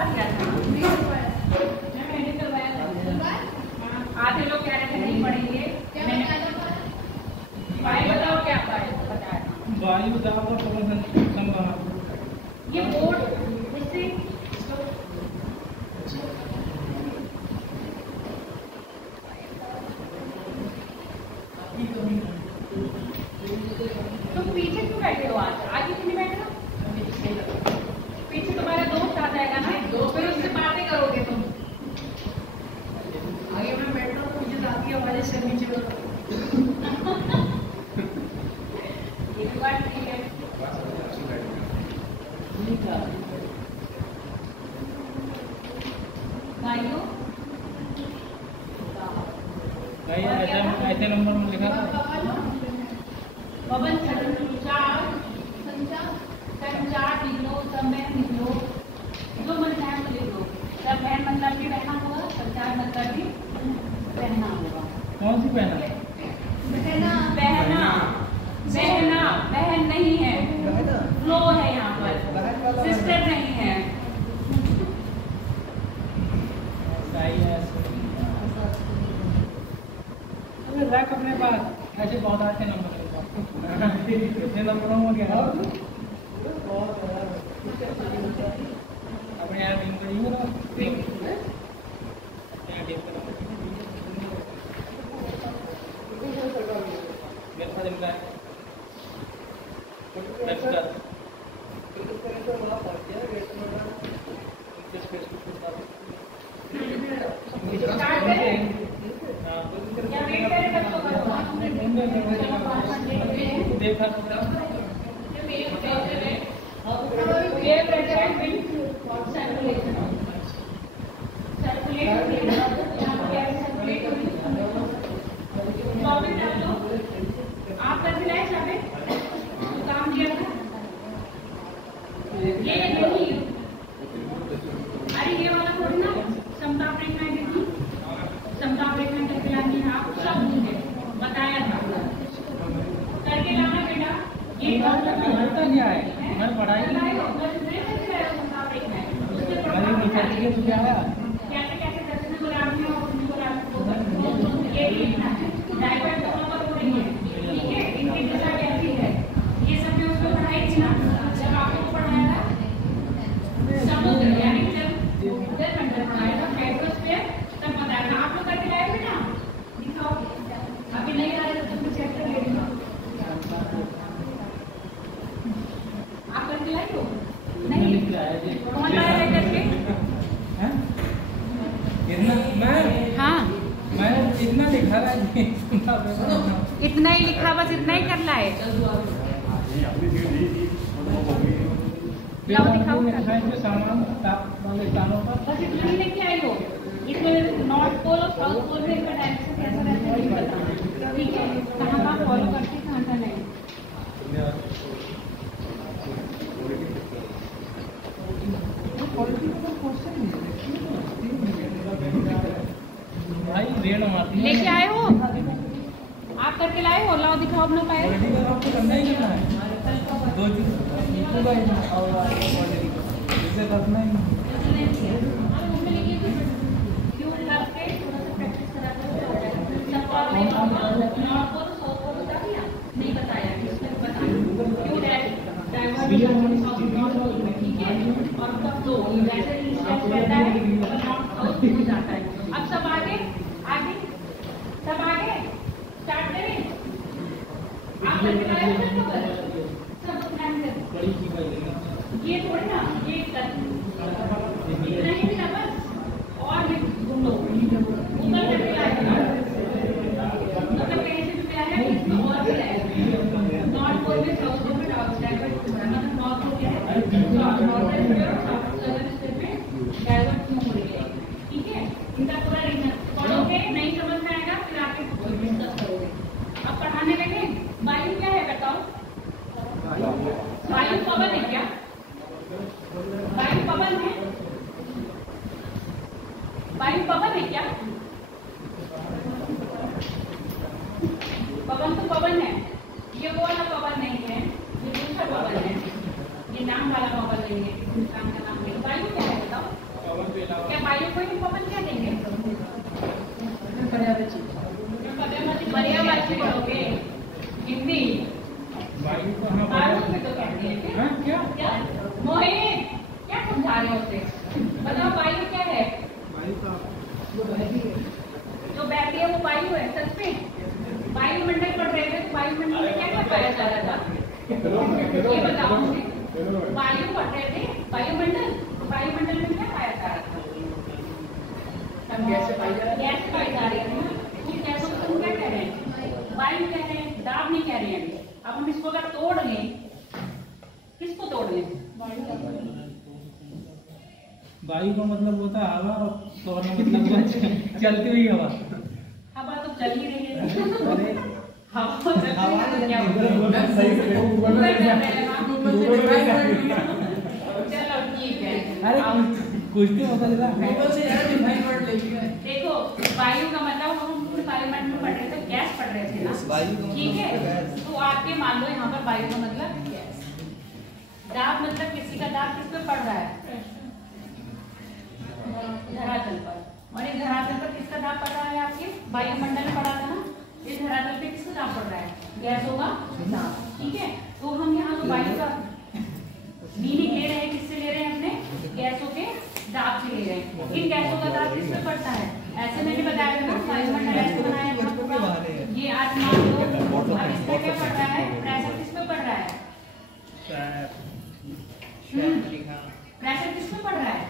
करवा दिया था, मैं मैंने करवाया था। आधे लोग कह रहे थे नहीं पढ़ेंगे। भाई बताओ क्या बताया? वायु दाब और पवन संवहन, ये बोर्ड इससे तुम पीछे क्यों बैठे हो? आज आगे क्यों नहीं बैठे हो? पीछे तुम्हारा दोस्त आ जाएगा ना, फिर उससे बातें करोगे तुम। आगे मैं बैठ रहा हूँ, मुझे आती है हमारे से नीचे ये बात ठीक है। भाइयों ऐसे नंबर में लिखा था पवन संचार लिख लो, समय लिख लो, जो मन चाहे तो लिख लो। सब बहन मतलब भी रहना होगा, संचार मतलब भी रहना होगा। कौन सी पहना? बहना बहन नहीं है, फ्लो है यहाँ पर, सिस्टर नहीं है। रख अपने पास, ऐसे बहुत अच्छे नंबर कितने नंबर हो गया अपने यार देखा आप कर दिलाए चाहे काम किया था ये नहीं। अरे ये वाला थोड़ी ना समता प्रेरणा देखी, समता प्रेरणा करके लानी है। आप सब मुझे बताया था करके लाना बेटा। ये करता क्या है? मैं पढ़ाई नहीं तो क्या है? कैसे कैसे दर्शन को लानी हो, उनको ये लिखना है। डाइवर्ट तो नंबर हो रही है, ठीक है? इनकी दिशा कैसी है ये सब भी उसको पढ़ाई थी ना जब आपको पढ़ाया था। समुद्र यानी जब मंडल पढ़ाया था पेट्रोस्फीयर, तब बताया था। आप लोग करके लाए बेटा, दिखाओ। अभी नहीं आ रहे तो तुम चैप्टर ले लो। आप करके लाए हो? नहीं कौन लाया है करके? मैं इतना लिखा रहा है, इतना ही लिखा, बस इतना ही करना है। दिखाओ सामान वाले स्थानों पर बस इतना ही लेके आई हो। इसमें नॉर्थ पोल और साउथ पोल में इनका डायरेक्शन कैसा रहता है नहीं पता, ठीक है? कहाँ का फॉलो करते हैं, कहाँ का नहीं। भाई रेड मारती है। लेके आए हो आप? करके लाए हो? लाओ दिखाओ अपना पैर। आपको करना ही करना है, दो चीज इसे करना ही नहीं बताया, और कब दो वैसे रहता है, जाता है। अब सब आगे आगे सब आगे स्टार्ट करें। आप करके लाए हो सब ध्यान से। ये थोड़ी ना ये नहीं ना, बस और भी ढूंढो। ऊपर करके लाए हो, मतलब कहीं से भी क्या है और भी है। नॉर्थ पोल में साउथ पोल में डाइवर्ट हो रहा है, मतलब नॉर्थ पोल क्या है नॉर्दर्न स्फीयर और सदर्न स्फीयर में डाइवर्ट हो रही है, ठीक है? इनका पूरा रीजन पढ़ोगे, नहीं समझ में आएगा फिर आके डिस्कस करोगे। अब पढ़ाने लगे। वायु क्या है बताओ? वायु पवन है क्या? वायु पवन है? वायु पवन है क्या? पवन तो पवन है, ये वो वाला पवन नहीं है, ये दूसरा पवन है, ये नाम वाला पवन नहीं है, हिंदुस्तान का नाम नहीं। वायु क्या है बताओ? रहे होते हैं। बताओ वायु क्या है? जो बहती है वो वायु है। सच में वायुमंडल पढ़ रहे थे तो वायुमंडल में क्या क्या पाया जा रहा था ये बताओ मुझे। वायु पढ़ रहे थे, वायुमंडल, वायुमंडल में क्या पाया जा रहा था? गैस पाई जा रही है ना। उन गैसों को हम क्या कह रहे हैं? वायु कह रहे हैं, दाब नहीं कह रहे हैं। अब हम इसको अगर तोड़ लें, किसको तोड़ लें? वायु का मतलब होता है हवा और तोड़ना मतलब चलती हुई हवा। हवा तो चल ही रही है। अरे हवा तो चल रही है, क्या होगा? चलो ठीक है। अरे कुछ तो होता है। देखो वायु का मतलब हम पूरे वायुमंडल में पढ़ रहे थे, गैस पढ़ रहे थे ना, ठीक है। तो आपके मान लो यहाँ पर वायु का मतलब गैस, दाब मतलब किसी का दाब किस पे पड़ रहा है? धरातल पर। और इस धरातल पर किसका दाब पड़ रहा है? आपके वायुमंडल में पड़ा था ना, इस धरातल पे किसका दाब पड़ रहा है? गैसों का दाब, ठीक है। तो हम यहाँ तो वायु का मीनिंग ले रहे हैं, किससे ले रहे हैं? अपने गैसों के दाब से ले रहे हैं। इन गैसों का दाब किस पे पड़ता है? ऐसे मैंने बताया था ना, वायुमंडल ऐसे बनाया था पूरा। ये आसमान लो, अब इस पे क्या पड़ रहा है? प्रेशर किस पे पड़ रहा है? प्रेशर किस पे पड़ रहा है?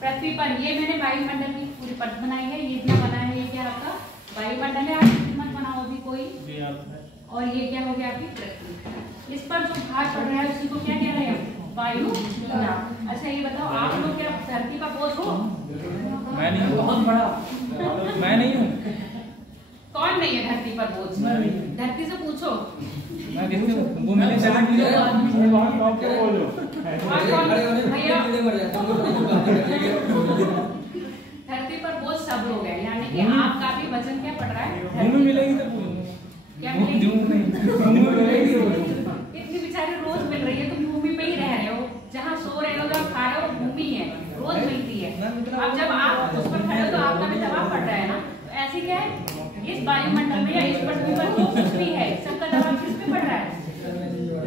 पृथ्वी पर। ये मैंने वायुमंडल की पूरी परत बनाई है। ये इतना बना है, ये क्या आपका वायुमंडल है। आप मत बनाओ भी कोई। और ये क्या हो गया आपकी पृथ्वी। इस पर जो भार पड़ रहा है उसी को क्या कह रहे हैं? वायु दाब। अच्छा ये बताओ, आप लोग क्या धरती का बोझ हो? मैं नहीं हूँ, बहुत बड़ा। मैं नहीं हूँ। कौन नहीं है धरती पर बोझ? धरती से पूछो। मैं किससे वो मैंने चला भैया धरती पर बोझ सब लोग हैं, यानी कि आपका भी वजन क्या पड़ रहा है? भूमि मिलेगी तो क्या मिलेगी? इतनी बेचारे रोज मिल रही है, तुम भूमि पे ही रह रहे हो। जहाँ सो रहे हो, जहाँ खा रहे हो, भूमि है, रोज मिलती है। अब जब आप उस पर खड़े हो तो आपका भी दबाव पड़ रहा है ना। तो ऐसे क्या है, इस वायुमंडल में या इस पृथ्वी पर जो कुछ भी है, सबका दबाव किस पे पड़ रहा है?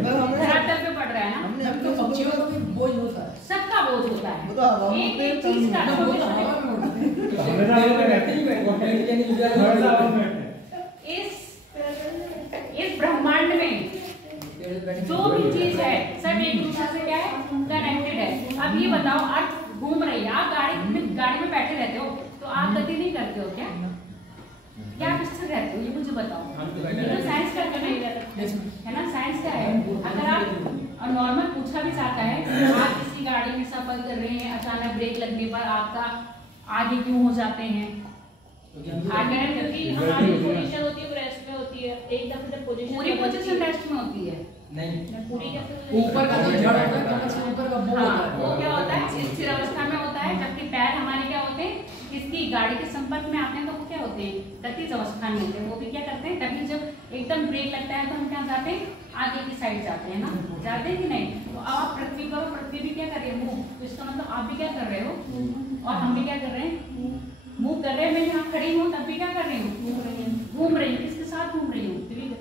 धरातल पे पड़ रहा है ना। सबका बोझ होता है, एक एक चीज का। इस ब्रह्मांड में जो भी चीज है सब एक दूसरे से क्या है? कनेक्टेड है। अब ये बताओ, अर्थ घूम रही है, आप गाड़ी में बैठे रहते हो तो आप गति नहीं करते हो क्या? क्या किससे रहते हो ये मुझे बताओ। ये तो साइंस का नहीं है ना। साइंस का है। अगर आप नॉर्मल पूछा भी जाता है, आप किसी गाड़ी में सफर कर रहे हैं, अचानक ब्रेक लगने पर आपका आगे क्यों हो जाते हैं? आगे क्योंकि हमारी पोजीशन होती है, रेस्ट में होती है। एक दफे जब पोजीशन, पूरी पोजीशन रेस्ट में होती है नहीं, पूरी कैसे? ऊपर का जो जड़ होता है, ऊपर का वो क्या होता है? स्थिर अवस्था में होता है। जबकि पैर हमारे क्या होते हैं? इसकी गाड़ी के संपर्क में आते हैं तो वो क्या होते हैं? गतिज अवस्था में होते हैं। वो भी क्या करते हैं? कभी जब एकदम ब्रेक लगता है तो हम क्या जाते हैं? आगे की साइड जाते हैं ना, जाते हैं कि नहीं? तो अब आप पृथ्वी करो, पृथ्वी भी क्या कर रही है? मूव। तो इसका मतलब आप भी क्या कर रहे हो और हम भी क्या कर रहे हैं? मूव कर रहे हैं। मैं यहाँ खड़ी हूँ तब भी क्या कर रही हूँ? घूम रही हूँ। किसके साथ घूम रही हूँ?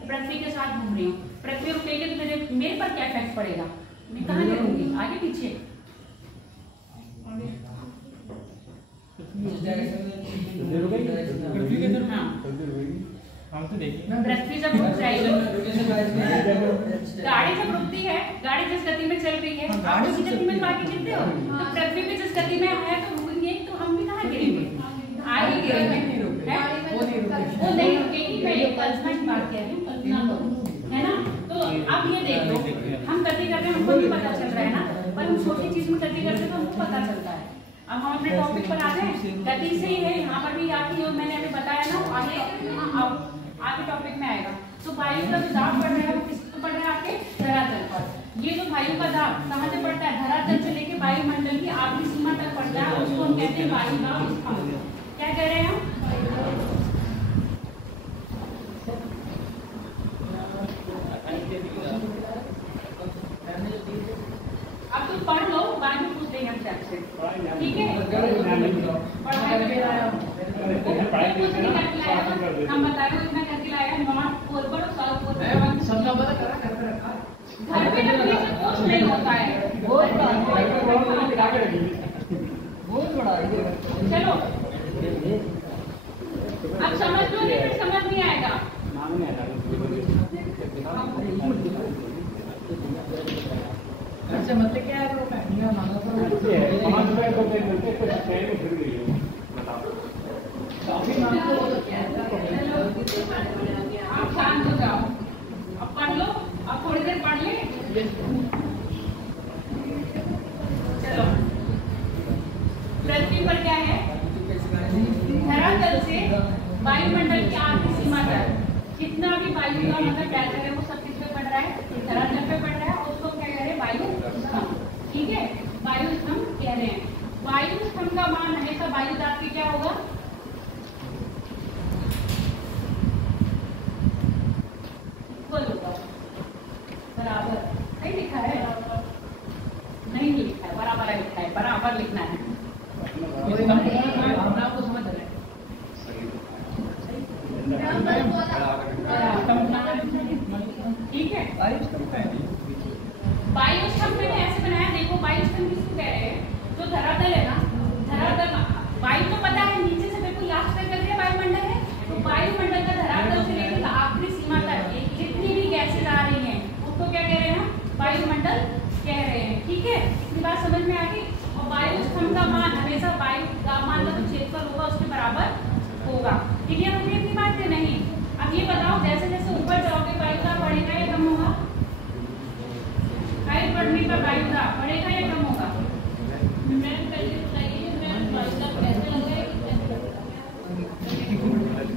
पृथ्वी के साथ घूम रही हूँ। पृथ्वी रुकेगी तो मेरे पर क्या इफेक्ट पड़ेगा? मैं कहाँ गिरूंगी? आगे पीछे? हाँ, हम तो देखिए पृथ्वी जब रुक जाएगी, गाड़ी जब रुकती है, गाड़ी जिस गति में चल रही है, आप उसी गति में आगे गिरते हो। तो पृथ्वी भी जिस गति में है तो रुकेंगे, तो हम भी कहाँ गिरेंगे? आगे गिरेंगे। वो नहीं रुकेगी। मैं एक कल्पना की बात कह रही हूँ, कल्पना करो, है ना। तो अब ये देख लो, हम गति कर रहे हैं, हमको भी पता चल रहा है ना, पर हम छोटी चीज में गति करते हैं तो हमको पता चलता है। अब हम अपने टॉपिक पर आ जाए, गति से ही है, यहाँ पर भी आती है, मैंने अभी बताया ना, आगे टॉपिक में आएगा। तो वायु का जो दाब पड़ रहा है वो किस पे पड़ रहा है? आपके धरातल पर। ये जो वायु का दाब कहाँ से पड़ता है? धरातल से लेके वायुमंडल की आखिरी सीमा तक पड़ता है, उसको हम कहते हैं वायु दाब स्थान। क्या कह रहे हैं हम? अब तुम पढ़ लो, बाद में पूछ देंगे हमसे आपसे, ठीक है? हम बता रहे हो इतना करके लाएगा, नॉट फॉरवर्ड और साउथ फॉरवर्ड सब लोग पता करा करके रखा। घर पे ना कुछ नहीं होता है। आप शांत हो जाओ, अब पढ़ लो, अब थोड़ी देर पढ़ ले। चलो, पृथ्वी पर क्या है? धरातल से वायुमंडल की आखिरी सीमा तक जितना भी वायु का मतलब टेम्परेचर है वो सब किस पे पड़ रहा है? धरातल पे पड़ रहा है। उसको क्या कह रहे हैं? वायु स्तंभ। ठीक है, वायु स्तंभ कह रहे हैं। वायु स्तंभ का मान हमेशा वायु दाब की क्या होगा? इक्वल होगा, बराबर। सही लिखा है? नहीं लिखा है, बराबर लिखा है, बराबर लिखना है। आपको समझ रहे हैं? ठीक है, वायु स्तंभ मैंने ऐसे बनाया। देखो, वायु स्तंभ किसको कह रहे हैं? जो धरातल है ना, धरातल वायु तो पता है नीचे से बिल्कुल लास्ट तक चल रही है वायुमंडल है, तो वायुमंडल का धरातल से लेकर आखिरी सीमा तक जितनी भी गैसेज आ रही हैं उसको क्या कह रहे हैं? वायुमंडल कह रहे हैं। ठीक है, इतनी बात समझ में आ गई। और वायु स्तंभ का मान हमेशा वायु का मान का जो क्षेत्रफल होगा उसके बराबर होगा। क्लियर होगी इतनी बात है? नहीं। अब ये बताओ, जैसे जैसे ऊपर जाओगे वायु दाब बढ़ेगा या कम होगा? हाइट बढ़ने पर वायु दाब बढ़ेगा या कम होगा? मैम पहले बताइए, मैम वायु दाब कैसे लगा है?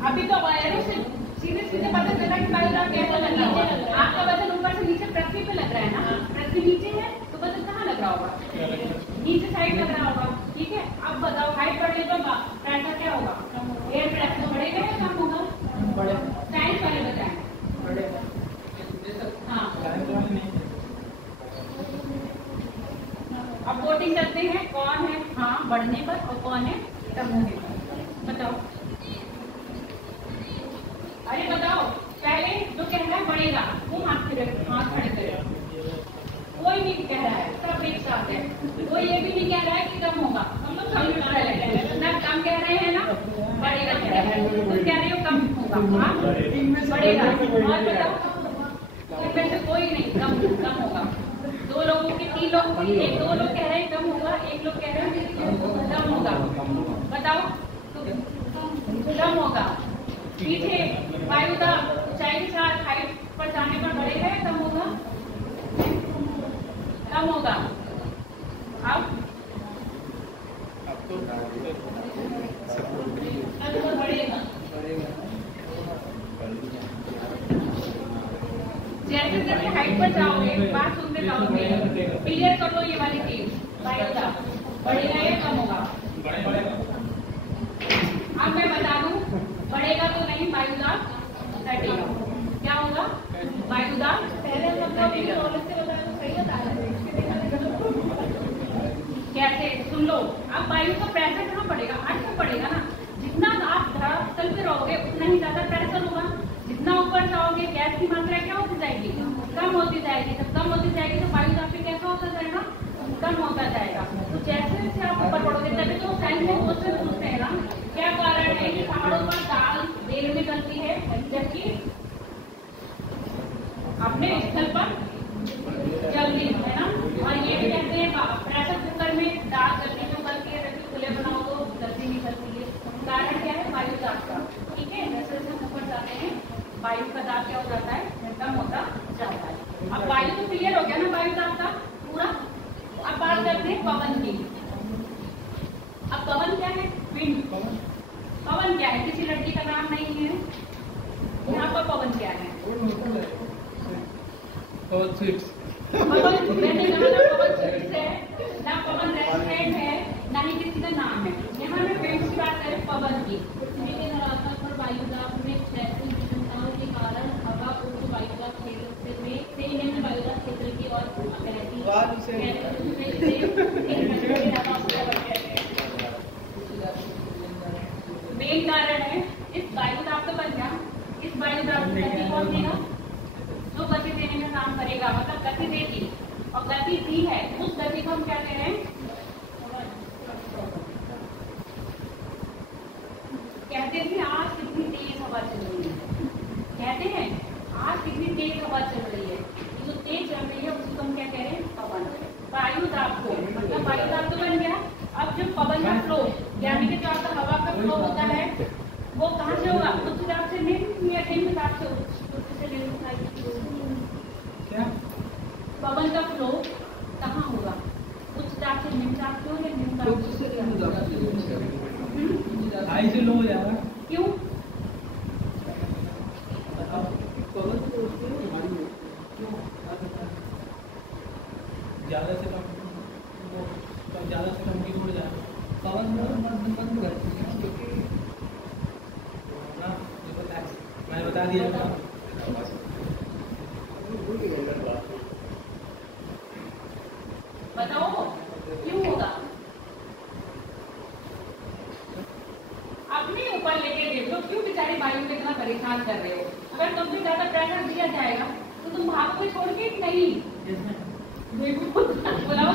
अभी तो वायरों से सीधे सीधे पता चला कि वायु दाब कैसे लग रहा है। आपका वजन ऊपर से नीचे पृथ्वी पे लग रहा है ना, पृथ्वी नीचे है तो वजन कहाँ लग रहा होगा? नीचे साइड लग रहा होगा। ठीक है, अब बताओ हाइट बढ़ने पर प्रेशर क्या होगा? एयर प्रेशर बढ़ेगा या कम होगा? साइंस वाले बताएं। हाँ, अब वोटिंग करते हैं, कौन है हाँ बढ़ने पर और कौन है कम होने पर? बताओ। अरे बताओ, पहले जो कह रहा है बढ़ेगा वो हाथ खड़े करेगा। कोई नहीं कह रहा है, सब एक साथ है। कोई ये भी नहीं कह रहा है कि कम होगा। हम लोग कम ना कम कह रहे हैं ना, बढ़ेगा कह रहे हैं। तुम कह रहे हो कम होगा, हाँ बढ़ेगा। और बताओ, इनमें से कोई नहीं कम होगा। दो लोगों के, तीन लोगों की, एक दो लोग कह रहे हैं कम होगा, एक लोग कह रहे हैं कम होगा। बताओ, कम होगा। पीछे वायु दाब ऊंचाई के साथ हाइट पर जाने पर बढ़ेगा या कम होगा? कम होगा। अब बढ़ेगा। जैसे जैसे हाइट पर जाओगे, बात सुनते जाओगे, क्लियर कर लो ये वाली चीज। वायु दाब बढ़ेगा या कम होगा? अब मैं बता दूं, बढ़ेगा तो नहीं, वायु दाब घटेगा। क्या होगा? वायु दाब पहले कैसे? सुन लो, अब वायु का प्रेशर कहाँ पड़ेगा? अर्थ में पड़ेगा ना। जितना आप धरातल पे रहोगे उतना ही ज्यादा प्रेशर होगा। जितना ऊपर जाओगे गैस की मात्रा क्या होती जाएगी? कम होती जाएगी। जब कम होती जाएगी तो वायु दाब पे कैसा होता जाएगा? कम होता जाएगा। तो जैसे जैसे आप ऊपर बढ़ोगे, तभी तो साइंस में क्वेश्चन पूछते हैं ना, क्या कारण है कि पहाड़ों पर दाल रेल में चलती है जबकि अपने स्थल पर जल्दी है ना? और ये भी कहते हैं प्रेशर कुकर में दाल जल्दी जो गलती है, जबकि खुले बनाओ तो जल्दी नहीं गलती है। कारण क्या है? वायु दाब का। ठीक है, जैसे जैसे ऊपर जाते हैं वायु का दाब क्या हो जाता है? कम होता जाता है। अब वायु तो क्लियर हो गया ना, वायु दाब का पूरा। अब बात करते हैं पवन की। अब पवन क्या है? विंड। पवन क्या है? किसी लड़की का नाम नहीं है यहाँ पर। पवन क्या है? पवन स्वीट्स। पवन मैंने कहा ना, पवन स्वीट्स है ना, पवन रेस्टोरेंट है ना, ही किसी का नाम है। यहाँ में विंड की बात करें, पवन की। पृथ्वी के धरातल पर वायु दाब में क्षैतिज विषमताओं के कारण हवा उच्च वायु दाब क्षेत्र में से निम्न वायु दाब क्षेत्र की ओर बहती है। मेन कारण है इस वायु दाब का बन गया। इस वायु दाब को गति कौन देगा? जो गति देने का काम करेगा, मतलब गति देगी। और गति यानी कि जो आपका हवा का फ्लो होता है वो कहाँ से होगा? उच्च दाब से निम्न या निम्न दाब से उच्च से निम्न? क्या पवन का फ्लो कहाँ होगा? उच्च दाब से निम्न दाब से या निम्न दाब से? हाई से लो हो जाएगा। क्यों? ज्यादा से कम ज्यादा से कम की उड़ जाएगा। पवन मैंने बता दिया। बताओ क्यों होगा? अपने ऊपर लेके देख लो, क्यों बेचारी वायु को इतना परेशान कर रहे हो? अगर तुम भी ज्यादा प्रेशर दिया जाएगा तो तुम भागोगे छोड़ के? नहीं, बुलाओ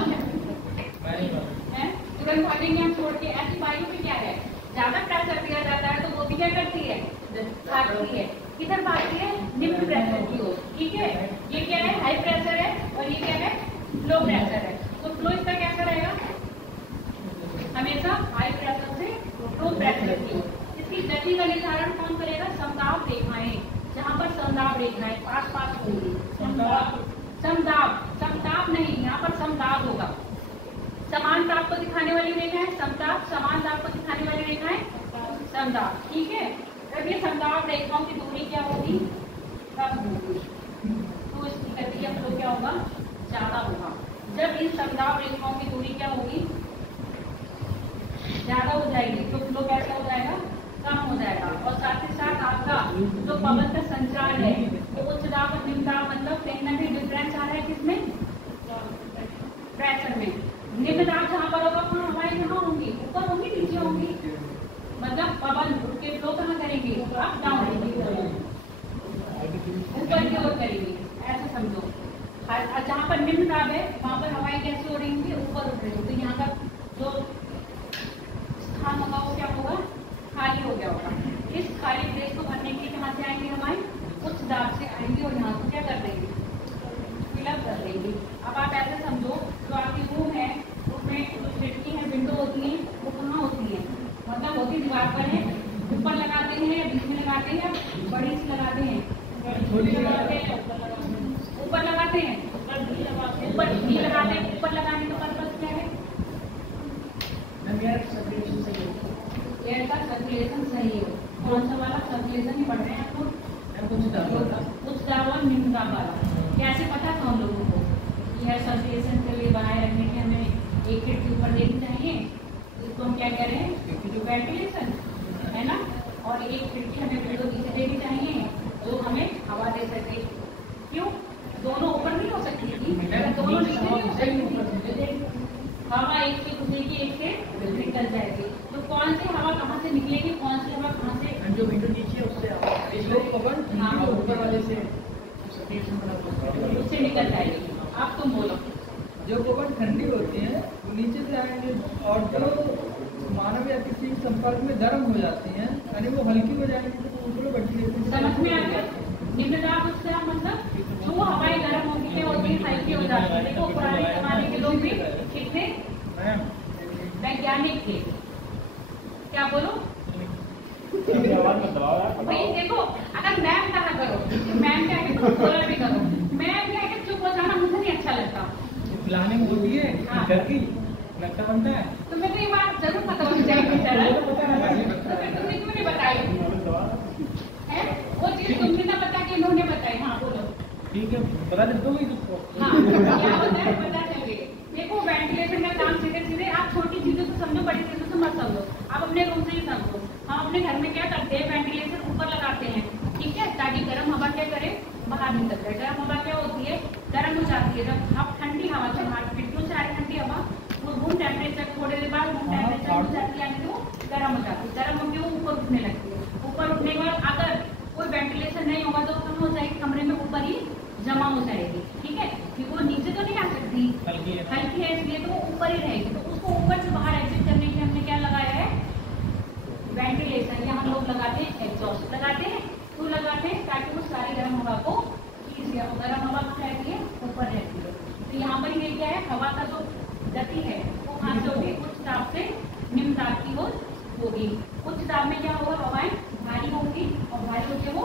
है तुरंत भागेंगे हम छोड़ के। ऐसी वायु में क्या है, ज्यादा प्रेशर दिया जाता है तो वो भी क्या करती है? भागती है। किधर भागती है? निम्न प्रेशर की ओर। ठीक है, ये क्या है? हाई प्रेशर है और ये क्या है? लो प्रेशर है। तो फ्लो इसका कैसा रहेगा? हमेशा हाई प्रेशर से लो प्रेशर की ओर। इसकी गति का निर्धारण कौन करेगा? समदाब रेखाएं, जहाँ पर समदाब रेखाएं पास पास होंगी। समदाब, समताप नहीं, यहाँ पर समदाब होगा। समान ताप को दिखाने वाली रेखा है समताप, समान ताप को दिखाने वाली रेखा है समदाब। ठीक है, जब ये समदाब रेखाओं की दूरी क्या होगी? कम होगी, तो इसकी गति या फ्लो क्या होगा? ज्यादा होगा। जब इन समदाब रेखाओं की दूरी क्या होगी? ज्यादा हो जाएगी, तो फ्लो कैसा हो जाएगा? कम हो जाएगा। और साथ ही साथ आपका जो पवन का संचार है वो उच्च दाब और निम्न दाब, मतलब कहीं ना कहीं डिफरेंस आ रहा है किसमें? प्रेशर में। निम्न दाब जहाँ पर होगा वहाँ हवाएं कहाँ होंगी? ऊपर होंगी, नीचे होंगी। मतलब पवन उसके फ्लो कहाँ करेंगे? अप डाउन, ऊपर की ओर करेंगे, ऐसा समझो। जहाँ पर निम्न दाब है वहाँ पर हवाएं कैसे हो रही होंगी? ऊपर उठ रही होंगी। तो यहाँ का जो स्थान होगा वो क्या होगा? खाली हो गया होगा। इस खाली प्लेस को भरने के लिए कहाँ से आएंगे? हमारे उच्च दाब से आएंगे और यहाँ को क्या कर देंगे? फिलअप कर देंगे। अब आप ऐसे समझो, जो आपकी रूम है उसमें जो खिड़की है, विंडो होती है, वो कहाँ होती है? मतलब होती दीवार पर है, ऊपर लगाते हैं, बीच में लगाते हैं, बड़ी सी लगाते हैं, ऊपर लगाते हैं, ऊपर भी लगाते हैं। ऊपर लगाने का पर्पज क्या है? एयर का सर्कुलेशन सही है। कौन सा वाला सर्कुलेशन ही पढ़ रहे हैं आपको? उच्च दाब और निम्न दाब वाला। कैसे पता था हम लोगों को? एयर सर्कुलेशन के लिए बनाए रखने के हमें एक खिड़की ऊपर देनी चाहिए, इसको हम क्या कह रहे हैं? वेंटिलेशन है ना। और एक खिड़की हमें विंडो नीचे देनी चाहिए जो हमें हवा दे सके। क्यों? दोनों ऊपर नहीं हो सकती थी, दोनों नीचे नहीं हो सकती। हवा एक से घुसेगी, एक से निकल जाएगी। तो कौन सी हवा कहाँ से निकलेगी, कौन सी हवा कहाँ से? जो विंडो नीचे है उससे पवन ऊपर वाले से उससे निकल जाएगी। अब तुम बोलो। जो पवन ठंडी होती है वो नीचे से आएंगे, और जो मानव या किसी के संपर्क में गर्म हो जाती हैं यानी वो हल्की हो जाएंगी, तो उसको बढ़ती रहती है। समझ में आ गया? निम्न दाब उच्च दाब मतलब जो हवाएं गर्म होती है होती है हल्की हो जाती है। देखो पुराने जमाने के लोग भी कितने वैज्ञानिक थे। क्या बोलो भाई? देखो अगर मैम कहा करो, मैम क्या है बोला भी करो, मैम क्या है चुप हो जाना मुझे नहीं अच्छा लगता। प्लानिंग में होती है घर की नक्शा बनता है, तो मेरे को ये बात जरूर पता होनी चाहिए। तो फिर तुमने क्यों नहीं बताई है? वो चीज तुमने ना बता के इन्होंने बताई। हाँ बोलो। ठीक है, बता दे दूंगी तुमको। हाँ क्या होता है पता चल गई। देखो वेंटिलेशन का काम सीधे सीधे आप छोटी चीजों से समझो, बड़ी चीजों से मत समझो। आप अपने रूम से ही समझो। हम अपने घर में क्या करते हैं? वेंटिलेशन ऊपर लगाते हैं, ठीक है, ताकि गर्म हवा क्या करे? बाहर निकल जाए। गर्म हवा क्या होती है? गर्म हो जाती है। जब आप ठंडी हवा से बाहर खिड़कियों से आ रही ठंडी हवा, वो रूम टेम्परेचर थोड़ी देर बाद रूम टेम्परेचर हो जाती है, यानी वो गर्म हो जाती है। गर्म होकर वो ऊपर उठने लगती है। ऊपर उठने के बाद अगर कोई वेंटिलेशन नहीं होगा तो कम हो जाएगी, कमरे में ऊपर ही जमा हो जाएगी, ठीक है, क्योंकि वो नीचे तो नहीं आ सकती, हल्की है इसलिए तो वो ऊपर ही रहेगी। तो उसको ऊपर से बाहर एग्जिट करने के लिए हमने क्या लगाया है? वेंटिलेशन। या हम लोग लगाते हैं एग्जॉस्ट लगाते हैं, क्यों लगाते हैं? ताकि वो सारी गर्म हवा को खींच लिया। गर्म हवा कहाँ रहती है? ऊपर रहती है। तो यहाँ पर ये क्या है? हवा का जो गति है वो कहाँ से होगी? उच्च दाब से निम्न दाब की ओर होगी। उच्च दाब में क्या होगा, हवाएं भारी होंगी और भारी होकर वो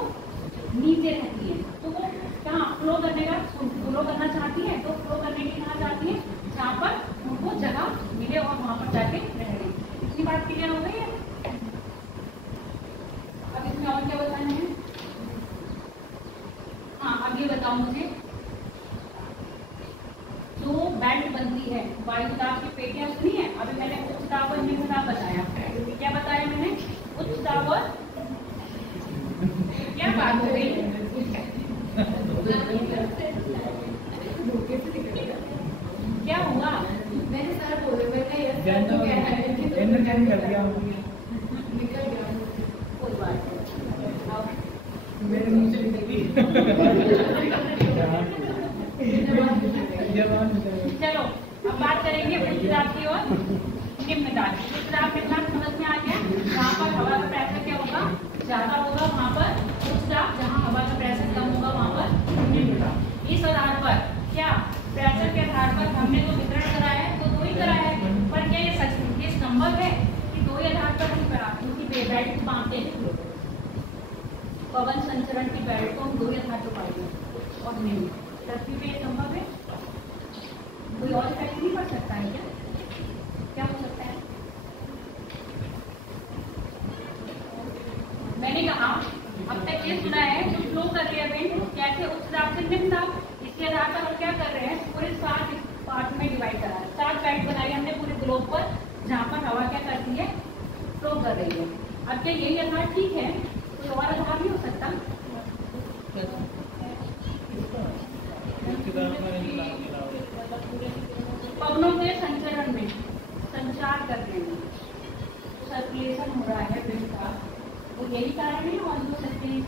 नीचे रहती है, तो वो कहाँ फ्लो करना चाहती है, तो फ्लो करने की कहाँ चाहती है, जहाँ पर उनको जगह मिले और वहां पर जाके रह रहे। इतनी बात क्लियर हो गई है। अब इसमें और क्या बताना है? हाँ, अब ये बताओ मुझे, जो बेल्ट बनती है वायु दाब की पेटियां सुनी है। अभी मैंने उच्च दाब और निम्न दाब बताया। क्या बताया मैंने? उच्च दाब और क्या बात हो रही है? क्या हुआ? मैंने सर बोले मैंने निकल गया निकल गया कोई बात नहीं। मेरे मुंह से निकल गई। चलो अब बात करेंगे उच्च दाब की और निम्न दाब। उच्च दाब कितना समझ में आ गया? जहाँ पर हवा का प्रेशर क्या होगा, ज्यादा होगा, वहाँ पर उच्च दाब। जहाँ हवा का प्रेशर कम होगा, वहाँ पर निम्न दाब। इस आधार पर क्या प्रेशर के आधार पर हमने जो वितरण कराया है तो 2 ही कराया है, पर क्या ये सच ये संभव है कि 2 ही आधार पर हम करा, क्योंकि बेल्ट बांधते हैं पवन संचरण की बेल्ट को हम 2 ही आधार पर पाएंगे और निम्न पृथ्वी पे संभव है? कोई और इफेक्ट नहीं पड़ सकता है क्या हो सकता है? मैंने कहा अब तक ये सुना है जो फ्लो कर रही है विंड कैसे उच्च दाब से निम्न दाब, इसके आधार पर हम क्या कर रहे हैं, पूरे 7 पार्ट में डिवाइड करा है। 7 बेल्ट बनाई हमने पूरे ग्लोब पर, जहाँ पर हवा क्या करती है, फ्लो कर रही है। अब क्या यही आधार ठीक है? कोई और आधार नहीं हो सकता? पवनों के संचरण में, संचार करने में, सर्कुलेशन हो रहा है विंड का, तो यही कारण है। और हो सकते हैं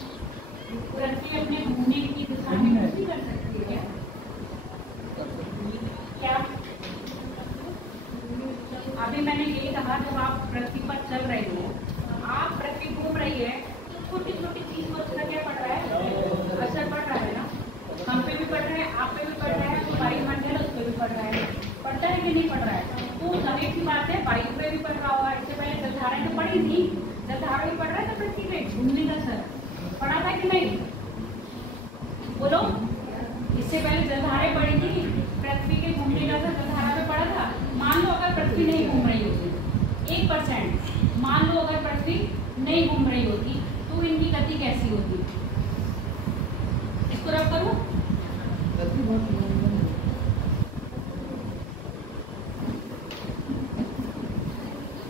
पृथ्वी अपने घूमने की दिशा में कुछ भी कर सकती है क्या? अभी मैंने ये कहा जब आप पृथ्वी पर चल रहे हो, आप पृथ्वी घूम रही है, तो छोटी छोटी चीज पर उसका क्या पड़ रहा है, असर पड़ रहा है ना। हम पे भी पड़ रहा है, आप पे भी पड़ रहा है, तो वायुमंडल उस पर भी पड़ रहा है। पड़ता है कि नहीं पड़ रहा है? तो जाहिर सी बात है वायु पे भी पड़ रहा होगा। इससे पहले जलधाराएं तो पड़ी थी, जलधारा भी पड़ रहा है तो पृथ्वी पे घूमने का असर पड़ा था कि नहीं? बोलो, इससे पहले जलधाराएं पड़ी थी, पृथ्वी के घूमने का असर जलधारा पे पड़ा था। मान लो अगर पृथ्वी नहीं घूम रही होती 1%, मान लो अगर पृथ्वी नहीं घूम रही होती तो इनकी गति कैसी होती? इसको रब करूं?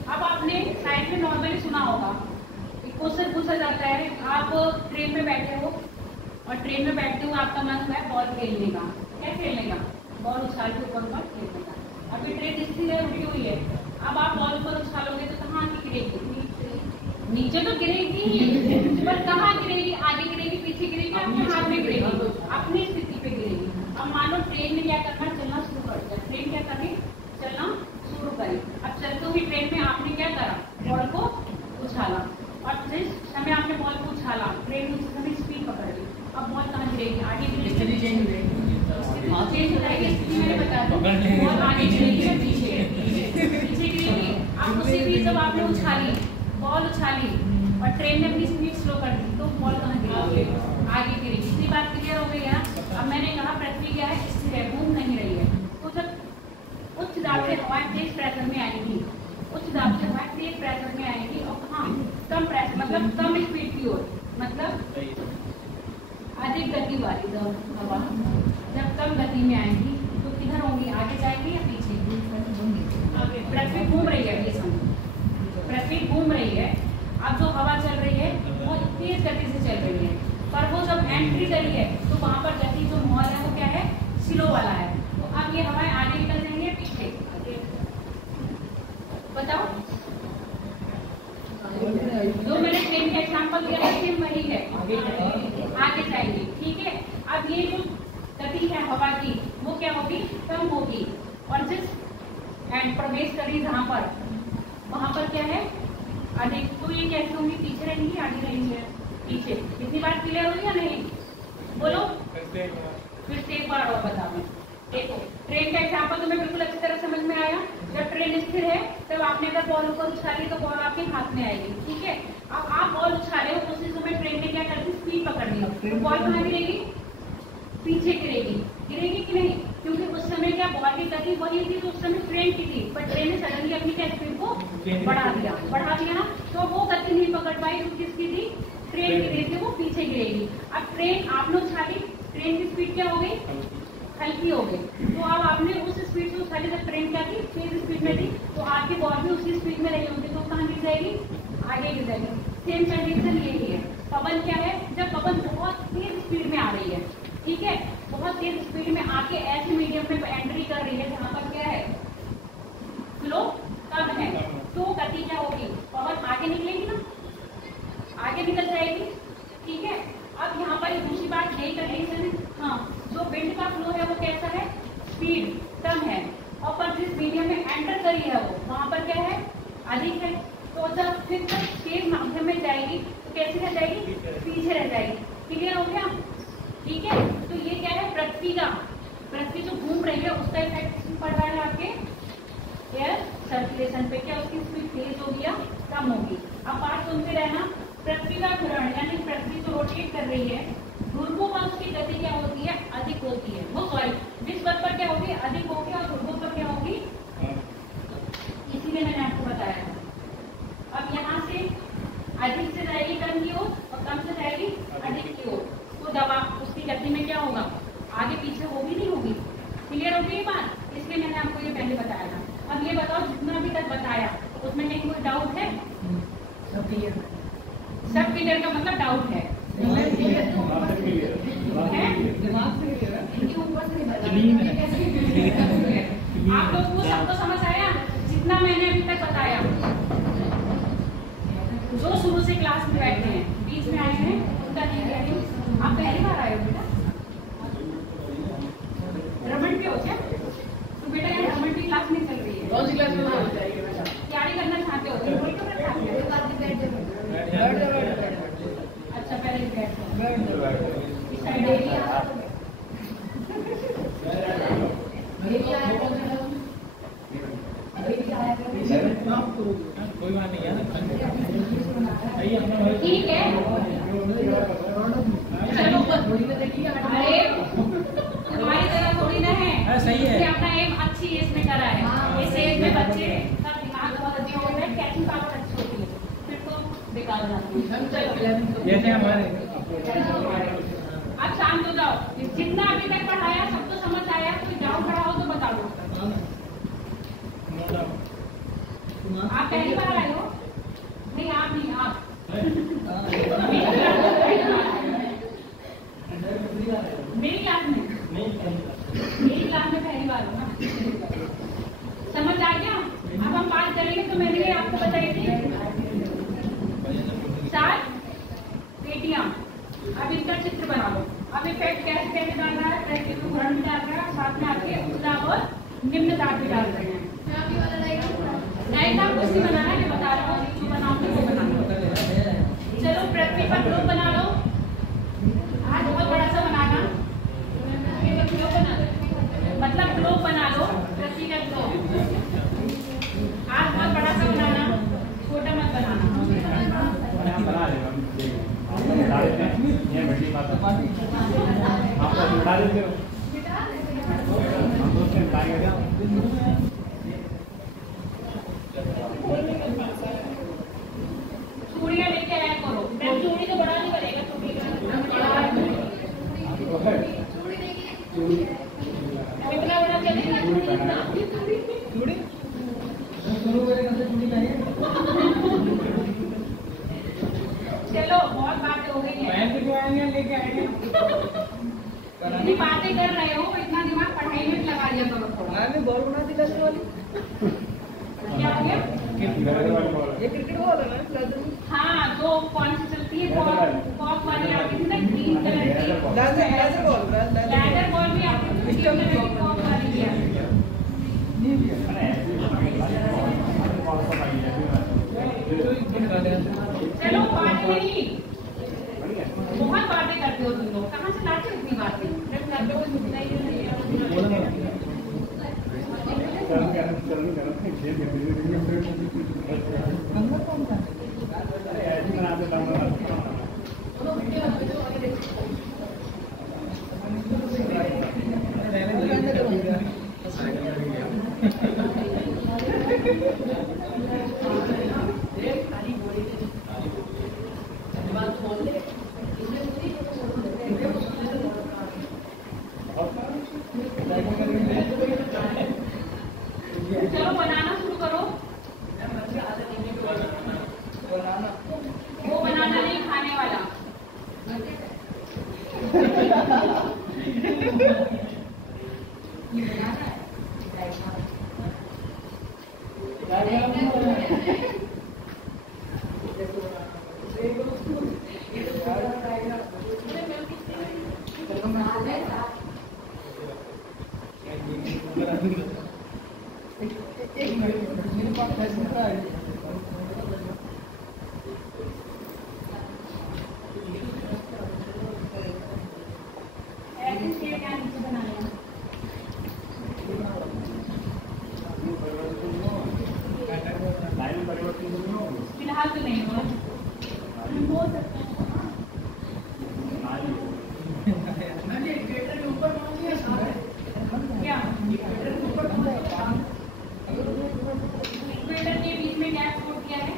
अब आपने साइड में नॉर्मली सुना होगा, एक क्वेश्चन पूछा जाता है, आप ट्रेन में बैठे हो और ट्रेन में बैठते हुए आपका मन हुआ है बॉल खेलने का। क्या खेलने का? बॉल उछाल के ऊपर ऊपर खेलने का। अभी ट्रेन स्थिर है, रुकी हुई है, अब आप बॉल ऊपर उछालोगे तो कहाँ की गिरेगी? नीचे तो गिरेगी, पर कहाँ गिरेगी? आगे गिरेगी, पीछे गिरेगी, अपने हाथ में गिरेगी, अपनी स्थिति पे गिरेगी। अब मान लो ट्रेन ने क्या करना, चलना शुरू कर दिया। ट्रेन क्या करी? चलना शुरू करी। अब चलते हुए ट्रेन में आपने क्या करा? बॉल को उछाला, और जिस समय आपने बॉल को उछाला ट्रेन उस समय स्पीड पकड़ ली। अब बॉल कहाँ गिरेगी? आगे गिरेगी, चेंज हो जाएगी। स्थिति मैंने बता दी, बॉल आगे गिरेगी या पीछे गिरेगी। अब उसी बीच जब आपने उछाली, बॉल उछाली और ट्रेन ने अपनी स्पीड स्लो कर दी, तो बॉल कहाँ गिरेगी? आगे गिरेगी। इतनी बात क्लियर हो गई है। अब मैंने कहा पृथ्वी क्या है, स्थिर है, घूम नहीं रही है। तो जब उच्च दाब से हवाएं तेज प्रेशर में आएगी, उच्च दाब से हवाएं तेज प्रेशर में आएगी, और हाँ कम प्रेशर मतलब कम स्पीड की ओर, मतलब अधिक गति वाली हवा जब कम गति में आएगी तो किधर होंगी? आगे जाएंगी या पीछे? पृथ्वी घूम रही है, ये समझो, पृथ्वी घूम रही है। अब जो हवा चल रही है वो तेज गति से चल रही है, पर वो जब एंट्री करी है तो वहां पर गति जो माहौल है वो क्या है? स्लो वाला है। तो अब ये हवाएं आगे निकल जाएंगे, पीछे? बताओ। जो मैंने ट्रेन का एग्जाम्पल दिया था सेम वही है, आगे जाएंगे, ठीक है। अब ये जो गति है हवा की वो क्या होगी? कम होगी, और जिस एंड प्रवेश करी जहाँ पर, वहां पर क्या है? अधिक। तो ये कैसे होंगी? पीछे रहेंगी, आगे रहेंगी? पीछे। इतनी बात क्लियर हुई या नहीं? बोलो फिर से एक बार और बताओ। देखो ट्रेन का एग्जाम्पल तुम्हें बिल्कुल अच्छी तरह समझ में आया। जब ट्रेन स्थिर है तब आप आपने अगर बॉल ऊपर उछाली तो बॉल आपके हाथ में आएगी, ठीक है। अब आप बॉल उछाले हो, उसी समय ट्रेन ने क्या करती है, स्पीड पकड़ ली, तो बॉल कहाँ गिरेगी, पीछे गिरेगी, गिरेगी कि नहीं, क्योंकि उस समय क्या बॉल की गति वही थी तो उस समय ट्रेन की थी, पर ट्रेन ने सडनली अपनी क्या स्पीड को बढ़ा दिया ना, तो वो गति नहीं पकड़ पाई, तो किसकी थी, ट्रेन की थी, वो पीछे गिरेगी। अब ट्रेन आपने उछाली, ट्रेन की स्पीड क्या हो गई, हल्की हो गई, तो अब आपने उस स्पीड से उछाली जब ट्रेन क्या थी, तेज स्पीड में थी, तो आपकी बॉल भी उसी स्पीड में रही होगी, तो कहाँ गिर जाएगी, आगे गिर जाएगी। सेम कंडीशन यही है, पवन क्या है, जब पवन बहुत तेज स्पीड में आ रही है, ठीक है, बहुत तेज स्पीड में आके ऐसे मीडियम में एंट्री कर रही है जहाँ पर क्या है, फ्लो कम है, तो गति क्या होगी, पवन आगे निकलेगी ना, आगे निकल जाएगी, ठीक है। अब यहाँ पर दूसरी बात यही कंडीशन है, हाँ, जो विंड का फ्लो है वो कैसा है, स्पीड कम है, और पर जिस मीडियम में एंटर करी है वो वहाँ पर क्या है, अधिक है, तो जब फिर तेज माध्यम में जाएगी तो कैसे रह जाएगी, पीछे रह जाएगी। क्लियर हो गया, ठीक है। तो ये क्या है, पृथ्वी जो घूम रही है उसका इफेक्ट पड़ रहा है आपके एयर सर्कुलेशन पे, क्या उसकी स्पीड तेज होगी या कम होगी। अब बात सुनते रहना, पृथ्वी का घूर्ण यानी पृथ्वी जो रोटेट कर रही है, ध्रुवों पर उसकी गति क्या होती है, अधिक होती है, वो सॉरी विश्व पर क्या होगी, अधिक होगी, और ध्रुवों पर क्या होगी, इसीलिए मैंने आपको बताया। अब यहाँ से अधिक से जाएगी कम की ओर और कम से जाएगी अधिक की ओर, तो दवा उसकी गति में क्या होगा, आगे पीछे होगी नहीं होगी। क्लियर हो गई बात, इसलिए मैंने आपको ये पहले बताया था। अब ये बताओ, जितना अभी तक बताया उसमें कहीं कोई डाउट है, सब क्लियर का मतलब डाउट है, आप लोग को सबको समझ आया जितना मैंने अभी तक बताया, जो शुरू से क्लास में बैठे हैं, बीच में आए हैं उनका नहीं कह रही हूँ, आप पहली बार आए हो बेटा, रमन के हो क्या, तो बेटा यहाँ रमन की क्लास नहीं चल रही है, कौन सी क्लास में तैयारी करना चाहते हो, अच्छा पहले इस साइड कोई बात नहीं है, ठीक है, चलो अरे हमारी तरह थोड़ी ना है, सही है, अपना एम अच्छी एज में करा है, इस एज में बच्चे का दिमाग बहुत अच्छा होता है, कैचिंग पावर अच्छी होती है, फिर तो बेकार हो जाती है। जैसे हमारे अब शांत हो जाओ, जितना अभी तक पढ़ाया सब तो समझ आया, कोई डाउट खड़ा हो तो बता दो। आप पहली बार आए हो, नहीं आप नहीं, आप मेरी क्लास में पहली बार हो ना, समझ आ गया। अब हम बात करेंगे तो मैंने ये आपको बताई थी 7 पेटियां, अब इनका चित्र बना लो। अब इफेक्ट कैसे कैसे डाल रहा है, पृथ्वी को घूर्ण भी डाल रहा है, साथ में आपके उच्च और निम्न दाब भी डाल रहे हैं। डायग्राम कुछ नहीं बनाना है, मैं बता रहा हूँ, जो बनाओगे वो बना लो। चलो पृथ्वी पर ग्लोब बना लो, आज बहुत बड़ा सा बनाना, मतलब ग्लोब बना लो, पृथ्वी का ग्लोब आज बहुत बड़ा सा बनाना, छोटा मत बनाना। चूड़ियाँ लेके आया करो, चूड़ी तो बड़ा नहीं करेगा, चूड़ी इतना बड़ा चलेगा, चूड़ी शुरू करेगा तो चूड़ी नहीं है। चलो बहुत बातें हो गई है, लेके आएंगे, इतनी बातें कर रहे हो, इतना दिमाग पढ़ाई में लगा दिया करो थोड़ा। मैंने बॉल बना दी लड़ने वाली, क्या हो गया, ये क्रिकेट बॉल है ना, हाँ जो कौन सी चलती है, बॉल वाली आती थी ना ग्रीन कलर की, लैडर बॉल, लैडर बॉल भी आती थी, ग्रीन कलर की बॉल वाली भी आती थी। चलो बात नहीं, बहुत बातें करते हो तुम लोग, कहाँ से लाते हो इतनी बातें, जब घर पे कोई सुनता ही नहीं है। चलो बनाना शुरू करो। वो बनाना नहीं, खाने वाला। मेरे पास फैसला है। ऐसे शेप क्या नीचे बना लेना। फिलहाल तो नहीं हुआ, हो सकता है। क्या इक्वेटर के बीच में गैप छोड़ दिया है,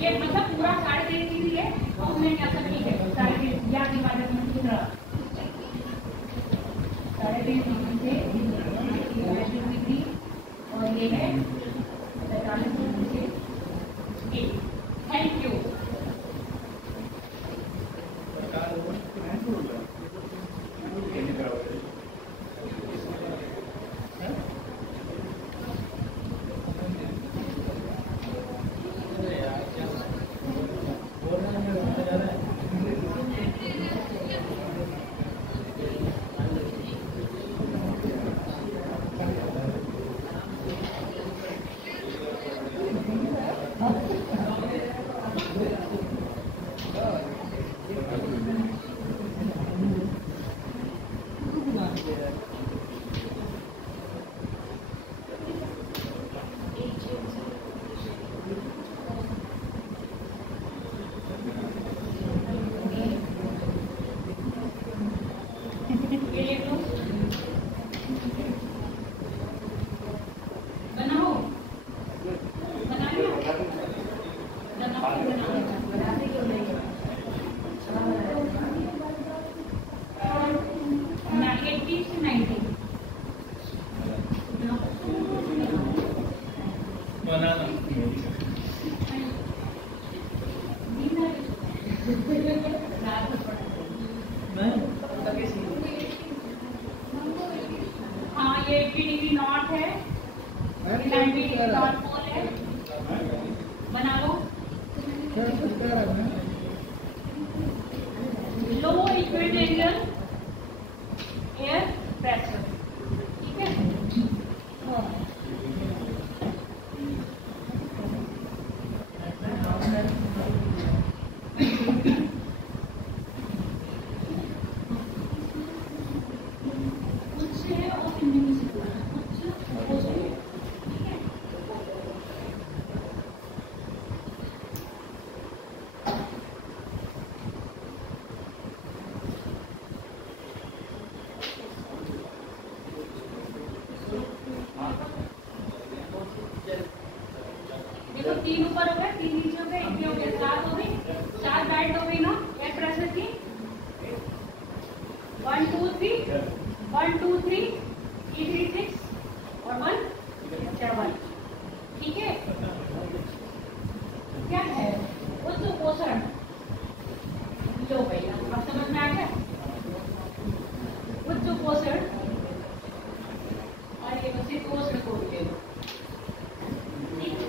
ये मतलब पूरा 3.5 डिग्री है और उसमें क्या सब ठीक है 3.5 या डिवाइडेड में की तरह 3.5 डिग्री से 3.5 डिग्री और ये है 45 डिग्री से। Thank you. हाँ ये 80 डिग्री नॉर्थ है, 90 डिग्री नॉर्थ पोल है। बना लो। लो इक्वेटोरियल एयर प्रेशर, ठीक है। देखो 3 ऊपर हो गए, 3 नीचे हो गए, इतने हो गए, 7 हो गई, 4 बैठ हो गई ना एयर प्रेशर की। 1 2 3 1 2 3 3 6 और 1 7, ठीक है। क्या है वो तो पोषण लो भाई, अब समझ में आ गया। वो तो पोषण और ये बच्चे पोषण को ले लो, ठीक है।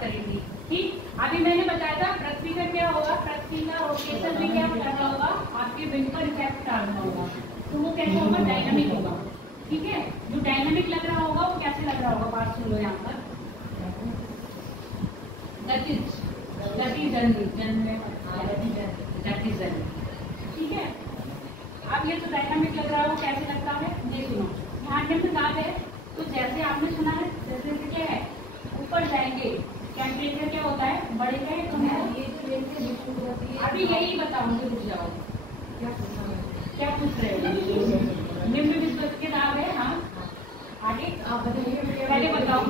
बात करेंगे। ठीक, अभी मैंने बताया था पृथ्वी का क्या होगा, पृथ्वी का रोटेशन में क्या करना होगा, आपके विंड पर इफेक्ट डालना होगा, तो वो कैसा होगा, डायनामिक होगा। ठीक है, जो डायनामिक लग रहा होगा वो कैसे लग रहा होगा, बात सुन लो यहाँ पर, गति जन। ठीक है, अब ये तो डायनामिक लग रहा हो, कैसे लगता है, ये सुनो, यहाँ निम्न दाब है, तो जैसे आपने सुना है, जैसे क्या है, ऊपर जाएंगे टेम्परेचर क्या होता है, बढ़ेगा या कम होगा। अभी यही बताऊंगी, रुक जाओ, क्या पूछ रहे हो, निम्न विस्वत के दाब है। हाँ आगे आप बताइए, पहले बताओ।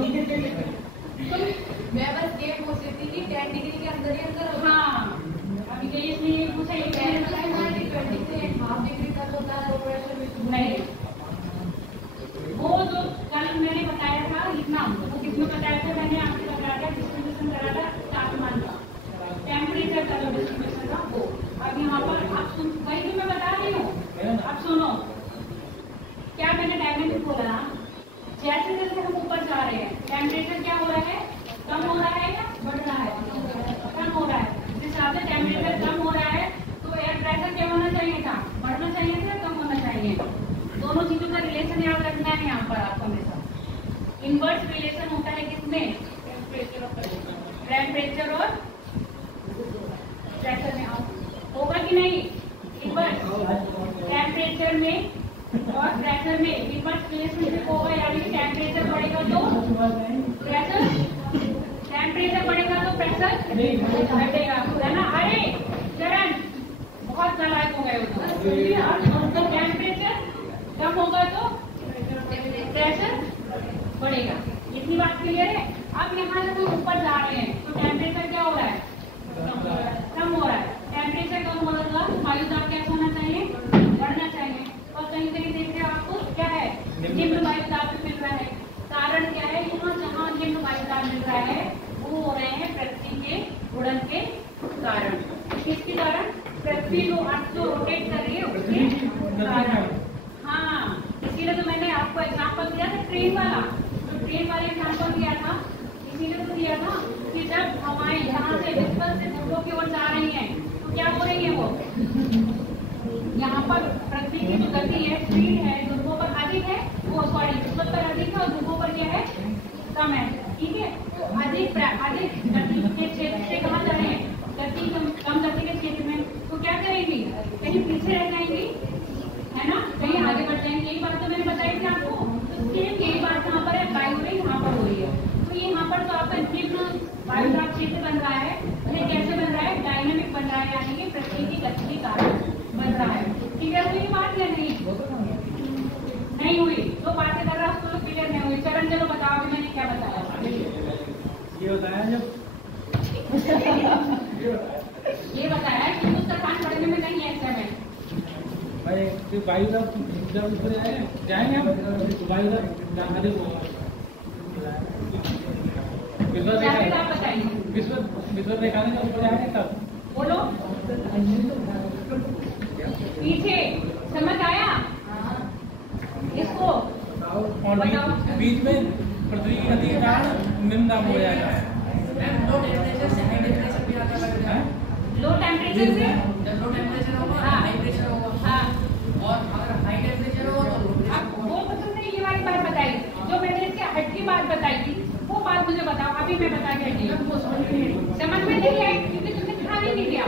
मैं बस ये पूछ रही थी कि 10 डिग्री के अंदर ही अंदर होगा। हाँ, अभी तो इसलिए पूछा, ये 10 20 से हाफ डिग्री तक होता है लो प्रेशर में। नहीं, वो जो कल मैंने बताया था इतना, वो किसमें बताया था, मैंने आपसे बताया था, डिस्ट्रीब्यूशन करा था तापमान का, टेम्परेचर का जो डिस्ट्रीब्यूशन था वो। अब यहाँ पर आप सुन, वही तो मैं बता रही हूँ। अब सुनो, क्या मैंने डायनामिक बोला ना, जैसे जैसे हम ऊपर जा रहे हैं टेम्परेचर क्या हो रहा है, कम हो रहा है या बढ़ रहा है, कम हो रहा है। जिस हिसाब से टेम्परेचर कम हो रहा है तो एयर प्रेशर क्या होना चाहिए था, बढ़ना चाहिए था, कम होना चाहिए। दोनों चीजों का रिलेशन याद रखना है यहाँ पर आपको हमेशा। इनवर्स रिलेशन होता है किसमें, टेम्परेचर और प्रेशर में, होगा कि नहीं, इनवर्स टेम्परेचर में और प्रेशर में इनवर्स रिलेशनशिप होगा, यानी कि टेम्परेचर बढ़ेगा तो प्रेशर, टेम्परेचर बढ़ेगा तो प्रेशर घटेगा, है ना। अरे चरण बहुत नालायक हो गए हो, तो टेम्परेचर कम होगा तो प्रेशर बढ़ेगा, इतनी बात क्लियर है। अब यहाँ से हम ऊपर जा रहे हैं तो टेम्परेचर क्या हो रहा है, कम हो रहा है। टेम्परेचर कम हो रहा है, वायु दाब कैसा होना चाहिए, बढ़ना चाहिए। और कहीं कहीं देख रहे हो आपको क्या है, निम्न वायु दाब मिल रहा है। कारण क्या है, यहाँ जहाँ निम्न वायु दाब मिल रहा है वो हो रहे हैं पृथ्वी के उड़न के कारण। किसके कारण, पृथ्वी जो अर्थ जो रोटेट कर रही है उसके कारण। हाँ, इसीलिए तो मैंने आपको एग्जाम्पल दिया था ट्रेन वाला, तो ट्रेन वाले एग्जाम्पल दिया था, इसीलिए तो दिया था कि जब हवाएं यहाँ से विश्व से ध्रुवों की ओर जा रही हैं तो क्या हो रही है, वो यहाँ पर पृथ्वी की जो गति है, स्पीड है, ध्रुवों पर अधिक है, वो सॉरी विश्व पर अधिक है और ध्रुवों पर क्या है, कम है। ठीक है, तो अधिक गति के क्षेत्र से कहाँ जा रहे हैं, गति कम गति के क्षेत्र में, तो क्या करेंगी, कहीं पीछे रह जाएंगी, है ना, कहीं आगे बढ़ जाएंगे। यही बात तो मैंने बताई थी आपको। तो सेम यही बात यहाँ पर है, वायु रही यहाँ पर हो रही है। तो ये यहाँ पर तो आपका निम्न वायु दाब क्षेत्र बन रहा है, ये कैसे बन रहा है, डायनामिक बन रहा है, यानी कि पृथ्वी की गति के कारण बन रहा है। क्लियर हुई बात या नहीं, नहीं हुई, जो बातें कर रहा है उसको क्लियर नहीं हुई। चरण चलो बताओ मैंने क्या बताया, ये बताया जब ये बताया कि पुस्तकांश पढ़ने में नहीं है समय भाई, वायु जब ऊपर जाएंगे हम, वायु जानकारी विश्व दिखाने जब ऊपर जाएंगे तब बोलो, पीछे समझ आया इसको, और बीच में पृथ्वी की गति के कारण निम्न दाब हो जाएगा। लो टेम्परेचर से हाई टेम्परेचर भी आता है, लो टेम्परेचर से जब लो टेम्परेचर होगा हाई प्रेशर होगा। हाँ, और अगर हाई टेम्परेचर हो तो लो प्रेशर अब वो तो तुमने ये वाली बात बताई, जो मैंने इसके हट की बात बताई थी वो बात मुझे बताओ, अभी मैं बता के हटी। समझ में नहीं आई क्योंकि तुमने ध्यान ही नहीं दिया।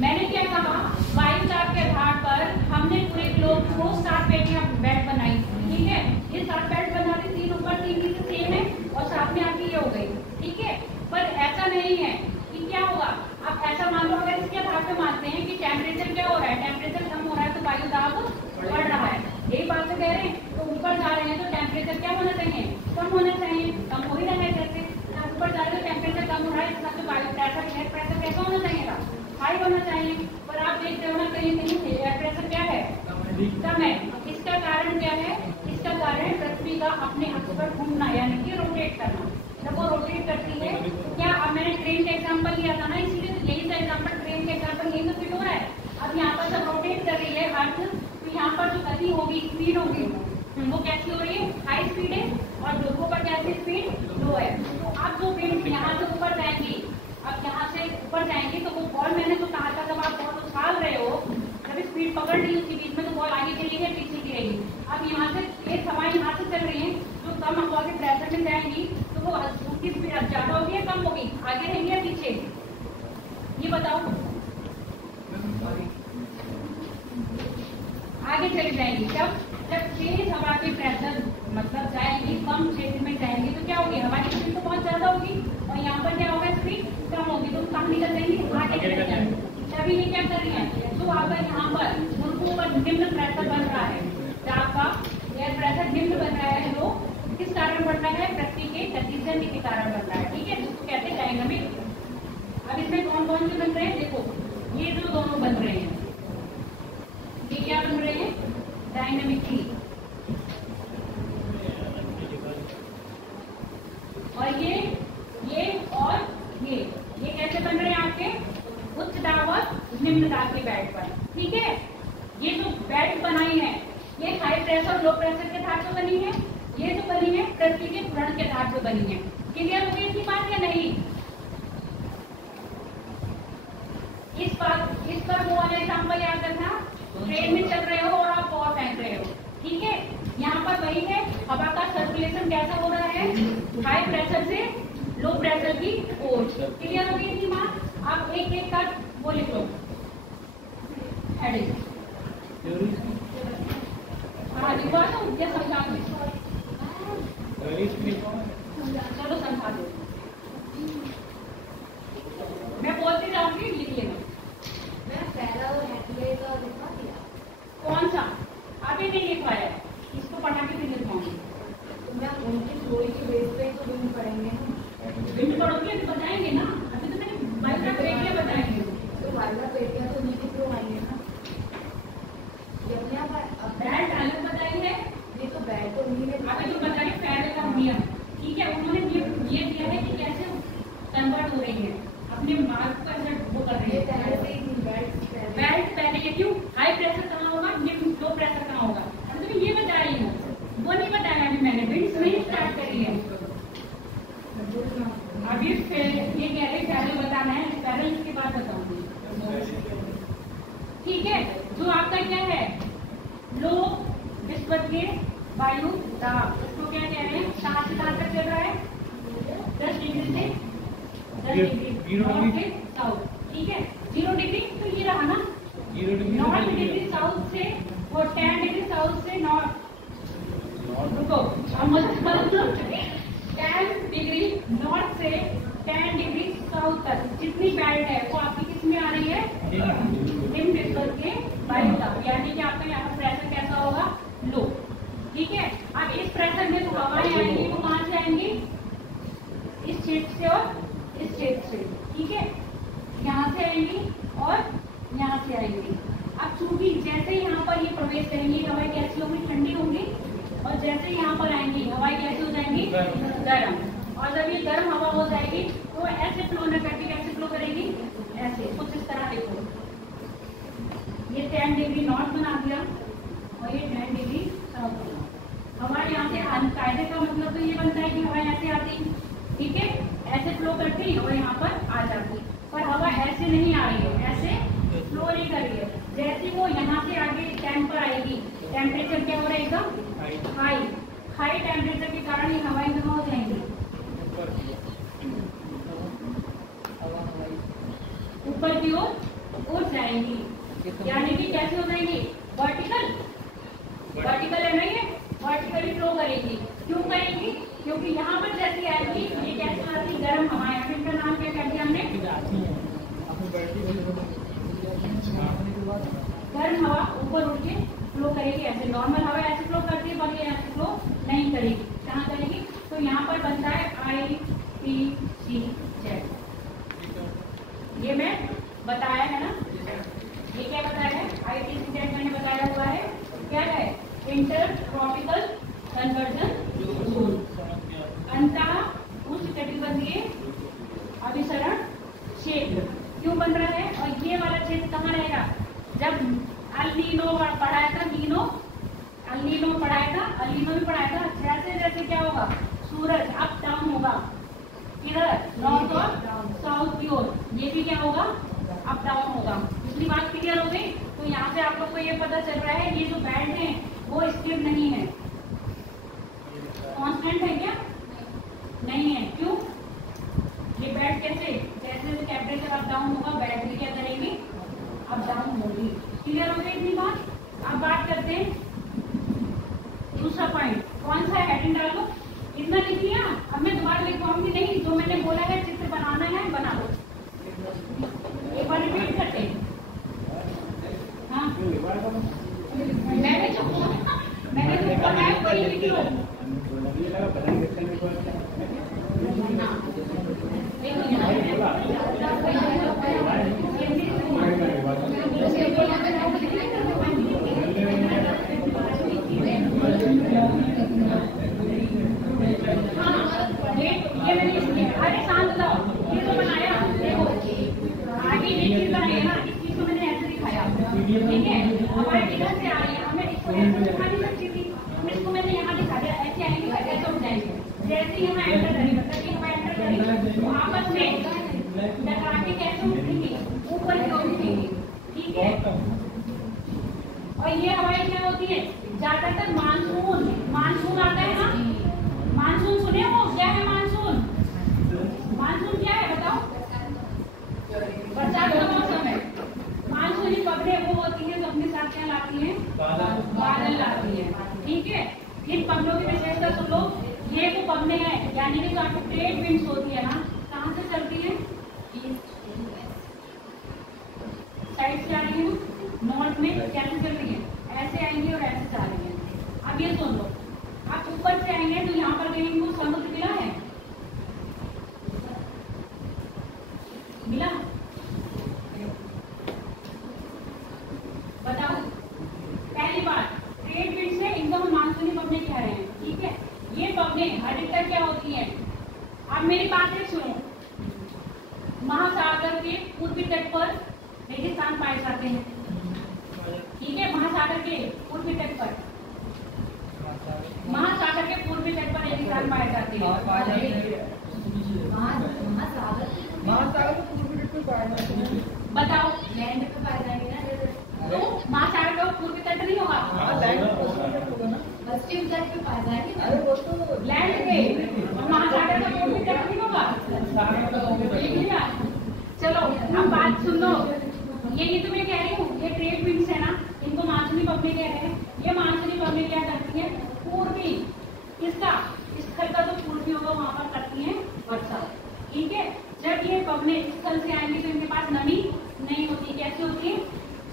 मैंने क्या कहा, वायु दाब के आधार पर हमने पूरे ग्लोब को 7 बेल्ट बनाई। ठीक है, ये 7 बेल्ट बना दी, 3 ऊपर 3 नीचे सेम है और साथ में आके ये हो गई। ठीक है, पर ऐसा नहीं है कि क्या होगा, आप ऐसा मान लो, अगर इसके आधार पे मानते हैं कि टेम्परेचर क्या हो रहा है, टेम्परेचर कम हो रहा है तो वायु दाब बढ़ रहा है, यही बात तो कह रहे हैं। तो ऊपर जा रहे हैं तो टेम्परेचर क्या होना चाहिए, कम होना चाहिए, कम हो ही रहा है। जैसे ऊपर जा रहे हैं तो टेम्परेचर कम हो रहा है, इसका तो वायु प्रेशर कैसा होना चाहिए, हाई होना चाहिए। पर आप देखते हो ना कहीं कहीं एयर प्रेशर क्या है, कम है। इसका कारण क्या है, इसका कारण पृथ्वी का अपने अक्ष पर घूमना, यानी कि रोटेट करना। जब वो रोटेट करती है तो क्या, अब मैंने ट्रेन का एग्जांपल लिया था ना, इसीलिए तो यही सा एग्जांपल, ट्रेन का एग्जांपल यही तो फिट हो रहा है। अब यहाँ पर जब रोटेट कर रही है अर्थ, तो यहाँ पर जो गति होगी, स्पीड होगी, वो कैसी हो रही है, हाई स्पीड है, और ध्रुवों पर कैसी स्पीड, लो है। तो आप ऊपर जाएंगे तो वो बॉल, मैंने तो कहा था जब आप बॉल उछाल रहे हो, जब स्पीड पकड़ ली उसके बीच में, तो बॉल आगे चलेगी पीछे गिरेगी। अब यहाँ से तेज हवाएं यहाँ से चल रही है, जो कम हवा के प्रेशर में जाएंगी तो वो उसकी स्पीड अब ज्यादा होगी या कम होगी, आगे रहेंगी या पीछे, ये बताओ। आगे चली जाएंगी। जब तेज हवा के प्रेशर मतलब जाएंगी, कम क्षेत्र में जाएंगी तो क्या होगी, हवा की स्पीड तो बहुत ज्यादा होगी और यहाँ पर क्या होगा, स्पीड कम होगी, तो कम निकल जाएंगी, आगे निकल जाएंगी। तभी ये क्या कर रही है, जो आपका यहाँ पर उनको ऊपर निम्न प्रेशर बन रहा है, जब आपका एयर प्रेशर निम्न बन रहा है, जो किस कारण बन रहा है, पृथ्वी के गतिजन्य के कारण बन रहा है, ठीक है, जिसको कहते हैं डायनामिक। अब इसमें कौन कौन से बन रहे हैं, देखो ये जो दोनों बन रहे हैं, ये क्या बन रहे हैं, डायनामिकली। और ये और ये कैसे बन रहे हैं आपके, उच्च दाब और निम्न दाब के बेल्ट पर, ठीक है। ये जो बेल्ट बनाई है ये हाई प्रेशर लो प्रेशर के आधार पर बनी है, ये जो बनी है पृथ्वी के घूर्णन के आधार पर बनी है। क्लियर हो गई इसकी बात या नहीं? इस पर वो वाला एग्जाम्पल याद रखना, ट्रेन में चल रहे हो और आप बॉल फेंक रहे हो, ठीक है। यहाँ पर वही है, हवा का सर्कुलेशन कैसा हो रहा है, हाई प्रेशर से लो प्रेशर की ओर। क्लियर हो गई इसकी बात? आप एक एक का वो लिख लो, हेडिंग। हाँ लिखवा दो क्या, समझा दो, चलो समझा दो, मैं बोलती जाऊंगी, लिख लेना। पहला और हेडलाइन का लिखवा दिया, कौन सा अभी नहीं लिखवाया, इसको पढ़ा के फिर लिखवाऊंगी। तो मैं उनकी थ्योरी के बेस पे तो बिन पढ़ेंगे, बिन पढ़ोगे तो बताएंगे ना, अभी तो मैंने बाइक पेटियां बताएंगे, तो वाला पेटियां तो नीचे क्यों आई है ना, ये अपने आप बेल्ट अलग बताई है, ये तो बैग तो उन्हीं ने अभी तो बताइए फैट का नियम, ठीक है। उन्होंने ये दिया है कि कैसे कन्वर्ट हो रही है, अपने मार्ग को ऐसे वो कर रही है, पहले से ही बेल्ट पहले है, क्यों, हाई प्रेशर कहाँ होगा, निम्न लो प्रेशर कहाँ होगा, अभी तो ये बता रही हूँ, वो नहीं बताया अभी मैंने, बिंस नहीं स्टार्ट करी है अभी, ये कह रहे पहले बताना है, पहले इसके बाद बताऊंगी, ठीक है। जो आपका क्या है, लो विस्पत के वायु दाब, इसको क्या कह रहे हैं, 7 से 7 तक चल रहा है, 10 डिग्री से 10 डिग्री नॉर्थ से साउथ, ठीक है। 0 डिग्री तो ये रहा ना, 9 डिग्री साउथ से और 10 डिग्री साउथ से नॉर्थ, रुको 10 डिग्री नॉर्थ से 10 डिग्री साउथ तक जितनी बेल्ट है वो आपकी किस में आ रही है, निम्न विस्पत के वायु दाब, यानी कि आपका यहाँ पर प्रेशर कैसा होगा, लो, ठीक है। अब इस प्रेशर में जो हवाएं आएंगी वो कहाँ से आएंगी, इस क्षेत्र से और इस क्षेत्र से, ठीक है, यहाँ से आएंगी और यहाँ से आएंगी। अब चूंकि जैसे यहाँ पर ये प्रवेश करेंगी हवाएं कैसी होंगी, ठंडी होंगी, और जैसे यहाँ पर आएंगी हवाएं कैसी हो जाएंगी, गर्म, और जब ये गर्म हवा हो जाएगी तो ऐसे फ्लो न करके कैसे फ्लो करेगी, ऐसे कुछ इस तरह। देखो ये 10 डिग्री नॉर्थ बना दिया और ये 10 डिग्री साउथ बना, हवा यहाँ से कायदे का मतलब तो ये बनता है कि हवा ऐसे आती, ठीक है, ऐसे फ्लो करती और यहाँ पर आ जाती, पर हवा ऐसे नहीं आ रही है, ऐसे फ्लो नहीं कर रही है। जैसे वो यहाँ से आगे 10 पर आएगी, टेम्परेचर क्या हो रहेगा, हाई टेम्परेचर के कारण ये हवाएं कहाँ हो जाएंगी, ऊपर की ओर उड़ जाएंगी, यानी कि कैसे हो जाएंगी, वर्टिकल है ना, ये वर्टिकली फ्लो करेगी। क्यों करेगी, क्योंकि यहाँ पर जैसी आएगी ये कैसे आती, गर्म हवा, इनका नाम क्या कर दिया हमने, गर्म हवा ऊपर उठ के फ्लो करेगी, ऐसे नॉर्मल हवा ऐसे फ्लो करती है, बाकी ऐसे फ्लो नहीं करेगी, कहाँ करेगी, तो यहाँ पर बनता है IPCZ, ये मैं बताया है ना, ये क्या बताया है, IPCZ मैंने बताया हुआ है, क्या है, इंटर ट्रॉपिकल कन्वर्जन जोन, अंतः उष्णकटिबंधीय अभिसरण क्षेत्र। क्यों बन रहा है, और ये वाला क्षेत्र कहाँ रहेगा, जब अल नीनो पढ़ाया था, अल नीनो पढ़ाया था, जैसे जैसे क्या होगा, सूरज अप डाउन होगा, किधर, नॉर्थ और साउथ की ओर। ये भी क्या होगा, अप डाउन होगा। दूसरी बात क्लियर हो गई। तो यहाँ से आप लोग को ये पता चल रहा है ये जो बैंड है वो स्थिर नहीं है, कांस्टेंट है क्या, नहीं है। क्यों, ये बैंड कैसे, जैसे जैसे टेम्परेचर अप डाउन होगा बैंड भी क्या करेंगे, अप डाउन होगी। क्लियर हो गई इतनी बात। अब बात करते हैं दूसरा पॉइंट, कौन सा है, हेडिंग डालो। इतना लिख लिया, अब मैं दोबारा लिखवाऊंगी नहीं, जो मैंने बोला है चित्र बनाना है बना दो। एक बार रिपीट करते हैं। हाँ मैंने जो बताया वही लिख लो। अरे शांत जाओ, ये तो बनाया देखो, आगे ये चीज बनाई ना, इस चीज को मैंने ऐसे दिखाया, ठीक है। हमारे इधर से आ रही है, हमें इसको ऐसे दिखा नहीं सकती थी, इसको मैंने यहाँ दिखा दिया, ऐसे आएंगे ऐसे समझाएंगे। जैसे ही हम एंटर करेंगे, मतलब कि हम एंटर करेंगे तो आपस में टकरा के कैसे उठेंगे, ऊपर की ओर उठेंगे, ठीक है। और ये हवाएं क्या होती है, ज्यादातर मानसून, मानसून आता है ना, मानसून सुने हो, क्या है मानसून, मानसून क्या है बताओ, बरसात का मौसम है। मानसूनी पगड़े वो होती है जो अपने साथ क्या लाती है, बादल लाती है, ठीक है। इन पगड़ों की विशेषता सुन लो, ये वो पगड़े हैं, यानी कि जो आपकी ट्रेड विंड्स होती है ना, कहाँ से चलती है, साइड से आ रही है, नॉर्थ में कैसे चल रही है, ऐसे आएंगे और ऐसे जा रही है। अब ये सुन लो, आप ऊपर से आएंगे तो यहाँ पर कहीं को समुद्र मिला है, मिला, बताओ। पहली बात, ट्रेड विंड से इनको हम मानसूनी पवने कह रहे हैं, ठीक है। ये पवने अधिकतर क्या होती हैं, अब मेरी बात है सुनो, महासागर के पूर्वी तट पर रेगिस्तान पाए जाते हैं, ठीक है। महासागर के पूर्वी तट पर, महासागर के पूर्वी तट पर रेगिस्तान पाए जाते हैं। महासागर के पूर्वी तट पर पाए जाते हैं, बताओ, लैंड पे पाए जाएंगे ना, तो महासागर का पूर्वी तट नहीं होगा, लैंड होगा ना, पश्चिम तट पे पाए जाएंगे। अरे वो तो लैंड पे, और महासागर का पूर्वी तट नहीं होगा। चलो अब बात सुन लो, ये तो मैं कह रही हूँ, ये ट्रेड विंड्स है ना, इनको मानसूनी पवने कह रहे हैं। ये मानसूनी पवने क्या करती है, पूर्वी, इसका स्थल का जो पूर्वी होगा वहां पर करती है वर्षा, ठीक है। जब ये पवने स्थल से आएंगे तो इनके पास नमी नहीं होती, कैसी होती है,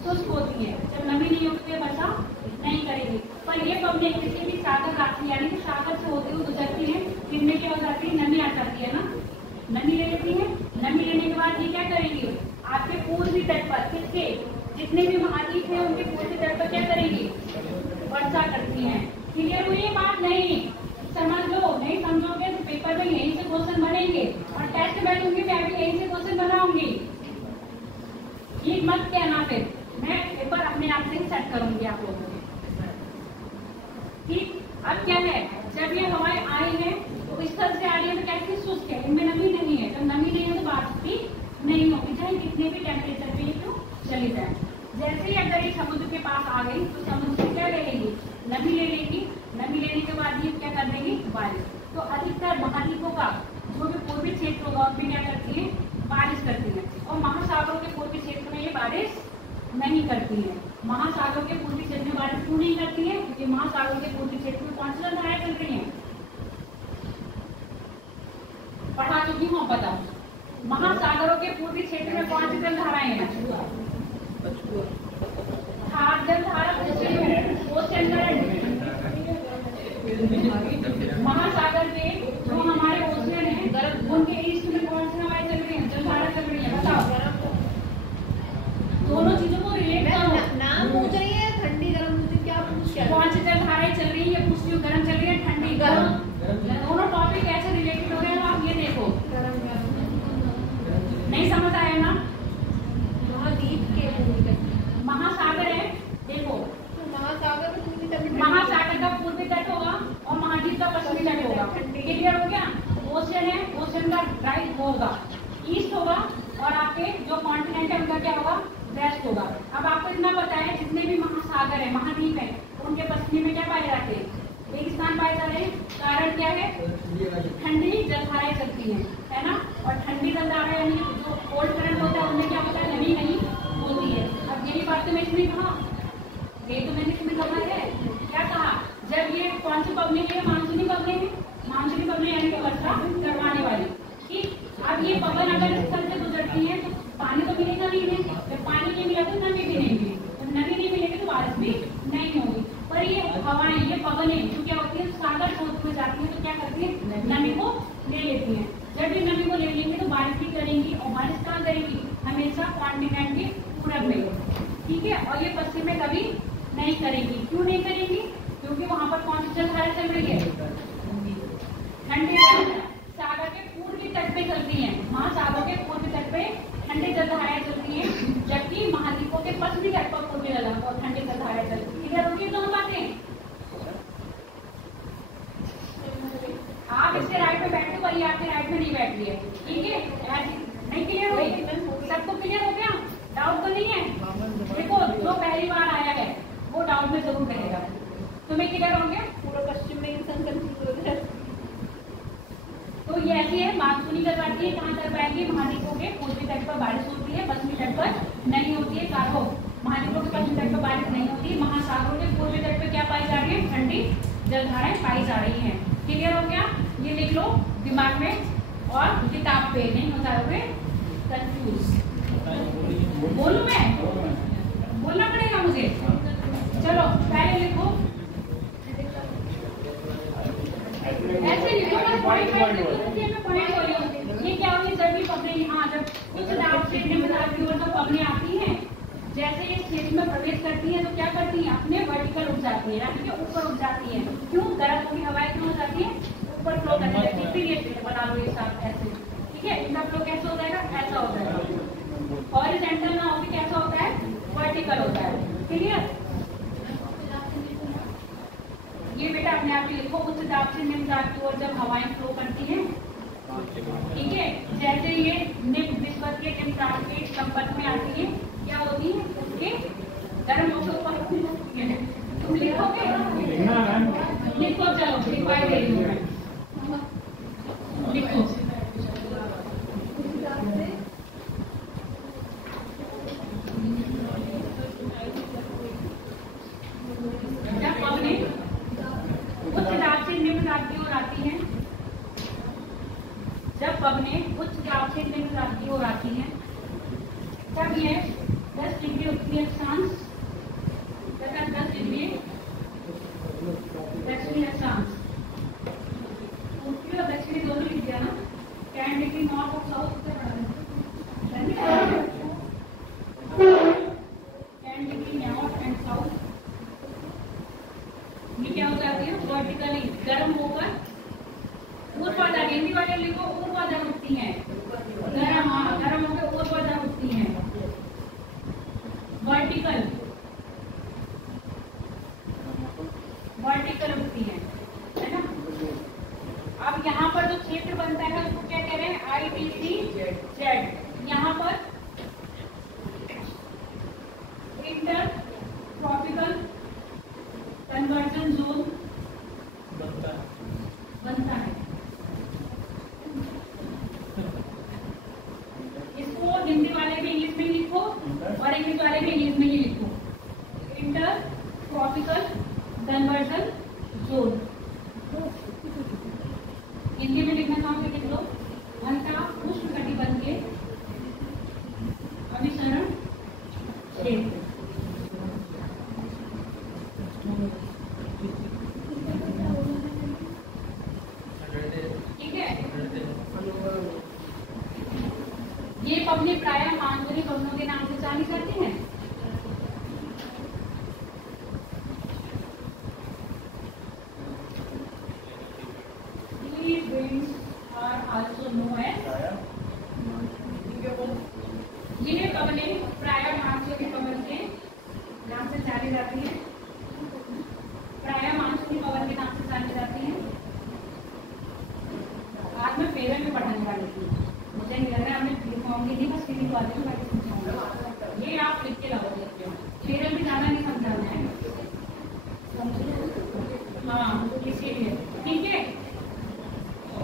शुष्क होती है। जब नमी नहीं होती है वर्षा नहीं करेगी। पर ये पवने किसी भी सागर राशि यानी कि सागर से होते हुए गुजरती है, जिनमें क्या हो जाती है, नमी आ जाती है ना, नमी ले लेती है। नमी लेने के बाद ये क्या करेंगी, आपके पूर्वी तट पर, किसके, जितने भी महाद्वीप हैं उनके पूर्वी तट पर क्या करेंगी, वर्षा करती हैं। क्लियर हुई ये बात, नहीं समझ लो, नहीं समझोगे तो पेपर में यहीं से क्वेश्चन बनेंगे, और टेस्ट में दूंगी मैं भी यहीं से क्वेश्चन बनाऊंगी। ये मत कहना, फिर मैं पेपर अपने आप से ही सेट करूंगी आप लोगों के, ठीक। अब क्या है, जब ये हवाएं आई है तो इस तरह से आ रही है तो कैसी शुष्क है, इनमें नमी नहीं है। जब नमी नहीं है तो बारिश भी नहीं होगी, चाहे कितने भी टेम्परेचर पे ये तो चली जाए। जैसे ही अगर ये समुद्र के पास आ गई तो समुद्र से क्या ले लेंगी, नमी ले लेंगी। नमी लेने के बाद ये क्या कर देंगी, बारिश। तो अधिकतर महाद्वीपों का जो भी पूर्वी क्षेत्र होगा उसमें क्या करती है, बारिश करती है। और महासागरों के पूर्वी क्षेत्र में ये बारिश नहीं करती है। महासागरों के पूर्वी क्षेत्र में बारिश क्यों नहीं करती है, क्योंकि महासागरों के पूर्वी क्षेत्र में कौन सी जलधाराएं चल रही हैं, पढ़ा चुकी हूँ, बताओ। महासागरों के पूर्वी क्षेत्र में कौन सी जलधाराएं हैं, जलधारा, ओशन करंट। महासागर के जो हमारे ओशन है उनके ईस्ट में कौन सी हवाएं चल रही हैं, जलधारा चल रही है, बताओ। दोनों चीजों को रिलेट करो। नाम पूछ रही है, ठंडी गर्म मुझे क्या पूछ रही है, कौन सी जलधाराएं चल रही है, ये पूछ रही हूँ, गर्म चल रही है, ठंडी, गर्म, दोनों टॉपिक कैसे रिलेटेड हो गए हैं आप ये देखो। नहीं समझ आया ना, महाद्वीप के महासागर है, देखो महासागर में पूर्वी तट, महासागर का पूर्वी तट होगा और महाद्वीप का पश्चिमी तट होगा। क्लियर हो गया, ओशन है, ओशन का वो होगा ईस्ट होगा, और आपके जो कॉन्टिनेंट है उनका क्या होगा, वेस्ट होगा। अब आपको इतना पता है जितने भी महासागर है, महाद्वीप है, उनके पश्चिम में क्या पाए जाते हैं, रेगिस्तान पाए जा रहे हैं। कारण क्या है, ठंडी जलधाराएं चलती हैं, है ना, और ठंडी जलधारा यानी जो कोल्ड करंट होता है उनमें क्या होता है, नमी नहीं होती है। अब यही बात तो मैं इसमें कहा, ये तो मैंने इसमें कहा है, क्या कहा, जब ये कौन सी पबनी है, मानसूनी पबनी है, मानसूनी पबनी यानी कि वर्षा करवाने वाली। ठीक, अब ये पवन अगर इस स्थल से गुजरती है तो पानी तो मिलेगा नहीं है, जब पानी नहीं मिला तो नमी भी नहीं मिलेगी, तो नमी नहीं मिलेगी तो बारिश भी नहीं होगी। पर ये हवाएं, ये पवनें जो क्या होती है, सागर स्रोत में जाती है तो क्या करती है, नमी को ले लेती हैं। जब ये नमी को ले लेंगे तो बारिश भी करेंगी, और बारिश कहाँ करेंगी, हमेशा कॉन्टिनेंट के पूरब में, ठीक है, और ये पश्चिम में कभी नहीं करेंगी। क्यों नहीं करेंगी, क्योंकि वहां पर कौन सी जलधारा चल रही है, ठंडी सागर के पूर्वी तट पे चलती है, महासागर के पूर्वी तट पे ठंडी जलधाराएं चलती हैं, जबकि महाद्वीपों के पश्चिमी तट पर पूर्वी जलधारा और ठंडी जलधाराएं चलती है। इधर होगी दोनों बातें, आप इसके राइट में बैठे, वही आपके राइट में नहीं बैठ रही है, ठीक है, ऐसी नहीं क्लियर हुई, सबको क्लियर हो गया, डाउट तो नहीं है। देखो जो पहली बार आया है वो डाउट में जरूर रहेगा, तुम्हें क्लियर होंगे, पूरा पश्चिम में इंसान कंफ्यूज हो गया। तो ये ऐसी है, मानसूनी करवाती है, कहाँ कर पाएंगे, महाद्वीपों के पूर्वी तट पर बारिश होती है, पश्चिमी तट पर नहीं होती है। कार्बो महाद्वीपों के पश्चिमी तट पर बारिश नहीं होती, महासागरों के पूर्वी तट पर क्या पाई जा रही है, ठंडी जलधाराएं पाई जा रही हैं। क्लियर हो गया, ये लिख लो दिमाग में और किताब पे, नहीं हो जाओगे कंफ्यूज। बोलूं मैं, बोलना पड़ेगा मुझे, चलो पहले लिखो, ऐसे लिखो, पॉइंट ये क्या होगी, जब भी पबनी, हाँ, जब उच्च दाब से निम्न दाब की ओर जो पबनी आती हैं, जैसे ये क्षेत्र में प्रवेश करती हैं तो क्या करती हैं, अपने वर्टिकल उठ जाती है, यानी कि ऊपर उठ जाती हैं। क्यों, गर्म होगी हवाएं क्यों हो जाती है, ऊपर फ्लो करने लगती है। फिर ये बना लो ये साथ ऐसे, ठीक है, इनका फ्लो कैसे हो जाएगा, ऐसा हो जाएगा, हॉरिजॉन्टल ना होगी, कैसा होता है, वर्टिकल होता है। क्लियर, ये बेटा अपने आप ही लिखो, उच्च दाब से निम्न दाब की ओर जब हवाएं फ्लो करती हैं, ठीक है, जैसे ये निम्न विस्फोट के निम्न दाब के संपर्क में आती है, क्या होती है, उसके गर्म होकर ऊपर उठती है। तुम लिखोगे, लिखो, चलो लिखवाई दे रही हूँ मैं, लिखो, जब पवने उच्च दाब से निम्न दाब की ओर आती हैं, जब पवने उच्च दाब से निम्न दाब की ओर आती हैं, तब ये 10 डिग्री उत्तरी अक्षांश तथा 10 डिग्री दक्षिणी अक्षांश, उत्तरी और दक्षिणी दोनों लिख दिया ना, 10 डिग्री नॉर्थ और साउथ उत्तर बढ़ा 10 डिग्री नॉर्थ एंड साउथ, ये क्या हो जाती है, वर्टिकली गर्म होकर ऊर्ध्वाधर, हिंदी वाले लिखो, ऊर्ध्वाधर उठती हैं, गर्म, हाँ, गर्म होकर ऊर्ध्वाधर उठती हैं, वर्टिकल, वर्टिकल उठती है ना। अब यहाँ पर जो क्षेत्र बनता है उसको क्या कह रहे हैं, ITCZ। यहाँ पर इंटर ट्रॉपिकल कन्वर्जन जोन बनता है। इसको हिंदी वाले भी इंग्लिश में ही लिखो और इंग्लिश वाले भी इंग्लिश में ही लिखो, inter tropical conversion zone. Hindi में लिखना चाहोगे लिख लो, घंटा उष्णकटिबंध के अभिसरण क्षेत्र। ठीक है, ये पबनी प्रायः मानसूनी पबनों के नाम से जानी जाती हैं। These winds are also known as, ये पवने प्रायः मानसूनी पवन के नाम से जानी जाती है, प्रायः मानसूनी पवन के नाम से जानी जाती है। आज मैं फेरे में पढ़ाने वाली थी, समझाऊंगी नहीं, बस सीधी बात है, बाकी समझाऊंगा। ये आप लिख के लाओगे, शेर भी ज्यादा नहीं समझाना है। हाँ इसीलिए ठीक है।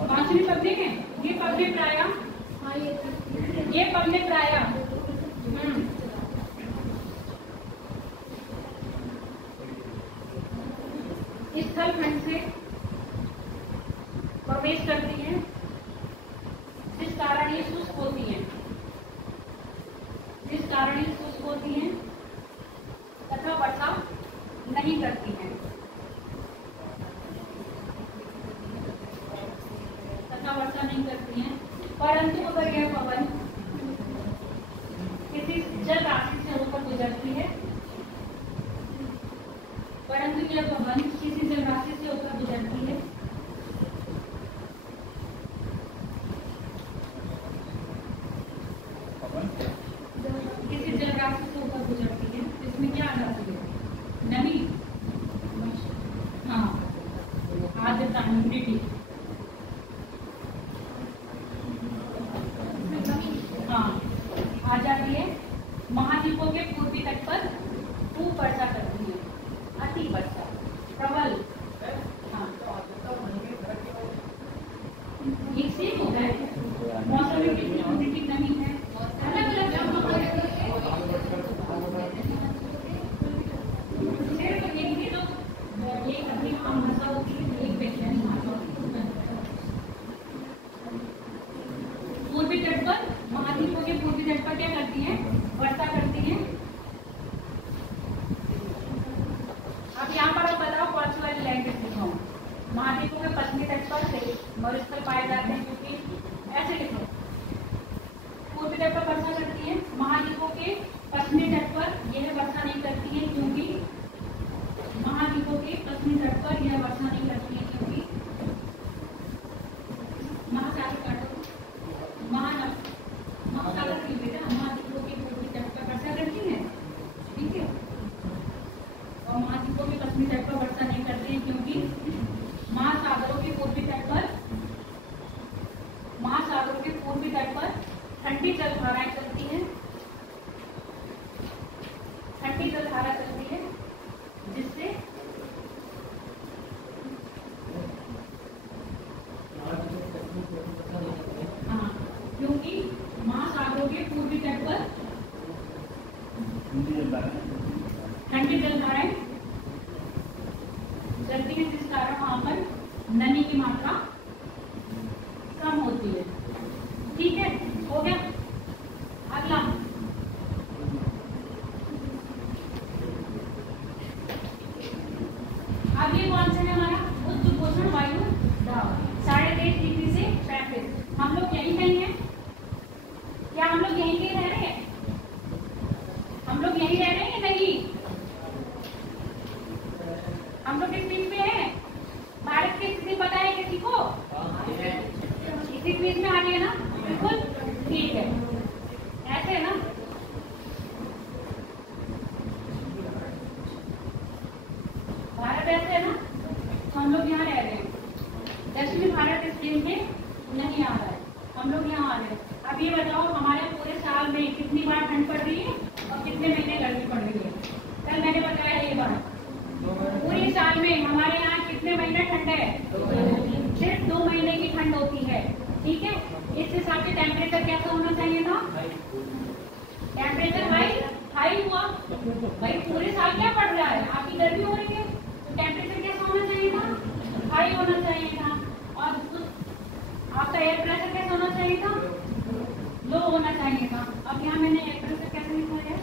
पांचवी पब्लिक है, ये पब्लिक प्राया, ये पब्लिक प्राया। स्थल खंड से प्रवेश करती हैं, जिस कारण ये शुष्क होती हैं, जिस कारण ये शुष्क होती हैं तथा वर्षा नहीं करती हैं, तथा वर्षा नहीं करती हैं। परंतु अगर यह पवन किसी जल राशि से होकर गुजरती है, परंतु यह पवन किसी जल राशि से होकर गुजरती है, किसी जल राशि से होकर गुजरती है, इसमें क्या आ जाती है? नमी, हाँ आर्द्रता, ह्यूमिडिटी, हाँ आ जाती है। महाद्वीपों के पूर्वी तट पर खूब वर्षा करती है, अति वर्षा, प्रबल। हाँ ये सेम होता है, मौसम में कितनी ह्यूमिडिटी नमी है, अलग अलग सिर्फ एक ही तो एक अपनी आम भाषा होती है, एक वैज्ञानिक भाषा होती है। पूर्वी तट पर, महाद्वीपों के पूर्वी तट पर क्या करती है? वर्षा करती है। अब यहाँ पर आप बताओ कौन सी वाली लैंग्वेज लिखो। महाद्वीपों के पश्चिमी तट पर से मरुस्थल पाए जाते हैं, क्योंकि ऐसे लिखो, पूर्वी तट पर वर्षा करती है, महाद्वीपों के पश्चिमी तट पर यह वर्षा नहीं करती है, क्योंकि महाद्वीपों के पश्चिमी तट पर यह वर्षा नहीं करती है, क्योंकि महासागर काटो, महासागर की बेटा महाद्वीपों के पूर्वी तट पर वर्षा करती है, ठीक है, और महाद्वीपों के पश्चिमी तट पर वर्षा नहीं करती है, क्योंकि महासागरों के पूर्वी तट पर, महासागरों के पूर्वी तट पर ठंडी जलधाराएं चलती हैं, ठंडी जलधारा चलती है, जिससे हाँ, क्योंकि महासागरों के पूर्वी तट पर ठंडी जलधाराएं चलती है, जिस कारण वहां पर नमी की मात्रा कम होती है। ठीक है, हो गया। अगला अब ये कौन सा है हमारा? उच्चपोषण वायु दाब 23.5 डिग्री से 35। हम लोग यहीं कहीं हैं क्या? हम लोग यहीं कहीं रह रहे हैं? हम लोग यहीं रह रहे हैं या नहीं? हम लोग किस बीच में हैं? भारत की स्थिति पता है किसी को? इसी बीच में आ रही है ना? बिल्कुल ठीक है, ऐसे है ना? भारत ऐसे है ना, तो हम लोग यहाँ रह रहे हैं। दक्षिणी भारत इस दिन में नहीं आ रहा है, हम लोग यहाँ आ रहे हैं। अब ये बताओ हमारे पूरे साल में कितनी बार ठंड पड़ रही है और कितने महीने गर्मी पड़ रही है? कल मैंने बताया ये बात। पूरे साल में हमारे यहाँ कितने महीने ठंड है? सिर्फ 2 महीने की ठंड होती है, ठीक है। इस हिसाब से टेम्परेचर कैसा होना चाहिए था? टेम्परेचर हाई हुआ भाई, पूरे साल क्या पड़ रहा है? आपकी गर्मी हो रही है, तो टेम्परेचर कैसा होना चाहिए था? हाई होना चाहिए था। और आपका एयर प्रेशर कैसा होना चाहिए था? लो होना चाहिए था। अब यहाँ मैंने एयर प्रेशर कैसे लिखा है?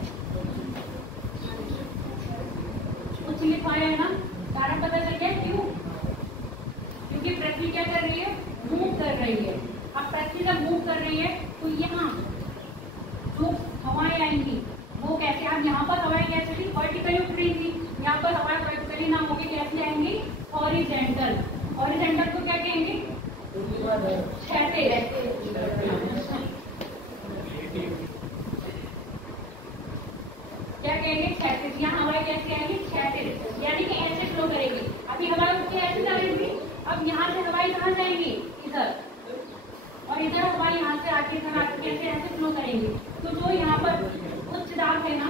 कुछ लिखा है ना, कारण पता चल गया क्यों? क्योंकि पृथ्वी क्या कर रही है? मूव कर रही है। अब पृथ्वी जब मूव कर रही है तो यहाँ जो हवाएं आएंगी वो कैसे? अब यहाँ पर हवाएं कैसे थी? वर्टिकली उठ रही थी, यहाँ पर हवाएं वर्टिकली ना होगी, कैसे आएंगी? हॉरिजॉन्टल। हॉरिजॉन्टल को क्या कहेंगे? क्षैतिज। क्या कहेंगे? क्षैतिज। यहाँ हवाएं कैसे आएंगी? क्षैतिज, यानी कि ऐसे फ्लो करेगी। अभी हवाएं उठ के ऐसे जाएंगी, अब यहाँ से हवाएं कहाँ जाएंगी? इधर, और इधर हवाएं यहाँ से आके इधर आके कैसे ऐसे फ्लो करेगी। करेंगे। तो जो यहाँ पर उच्च दाब है ना,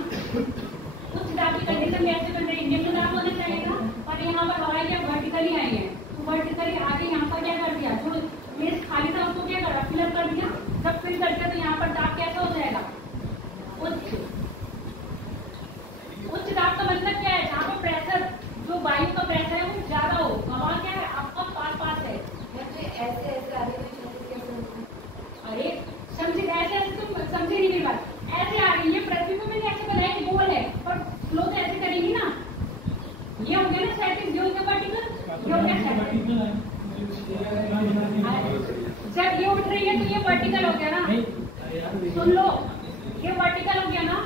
उच्च दाब की कंडीशन में ऐसे बन रही है, निम्न दाब होना चाहिएगा, और यहाँ पर हवाएं क्या वर्टिकली आई है, तो वर्टिकली आगे यहाँ पर क्या कर दिया, जो प्लेस खाली था उसको क्या करा, फिलअप कर दिया। जब फिल कर दिया तो यहाँ पर दाब कैसा हो जाएगा, उच्च। उच्च दाब का मतलब क्या है, जहाँ पर प्रेशर, जो वायु का प्रेशर है वो ज्यादा हो, हवा क्या है आपका पास पास है। ऐसे ऐसे आगे कैसे होगा? अरे समझे, ऐसे ऐसे तुम समझे नहीं मेरी बात, ऐसे आ रही है पृथ्वी को मैंने ऐसे बनाया कि गोल है, पर फ्लो तो ऐसे करेंगी ना। ये हो गया ना क्षैतिज, ये हो गया वर्टिकल, ये हो गया क्षैतिज। जब ये उठ रही है तो ये वर्टिकल हो गया ना, सुन लो, ये वर्टिकल हो गया ना,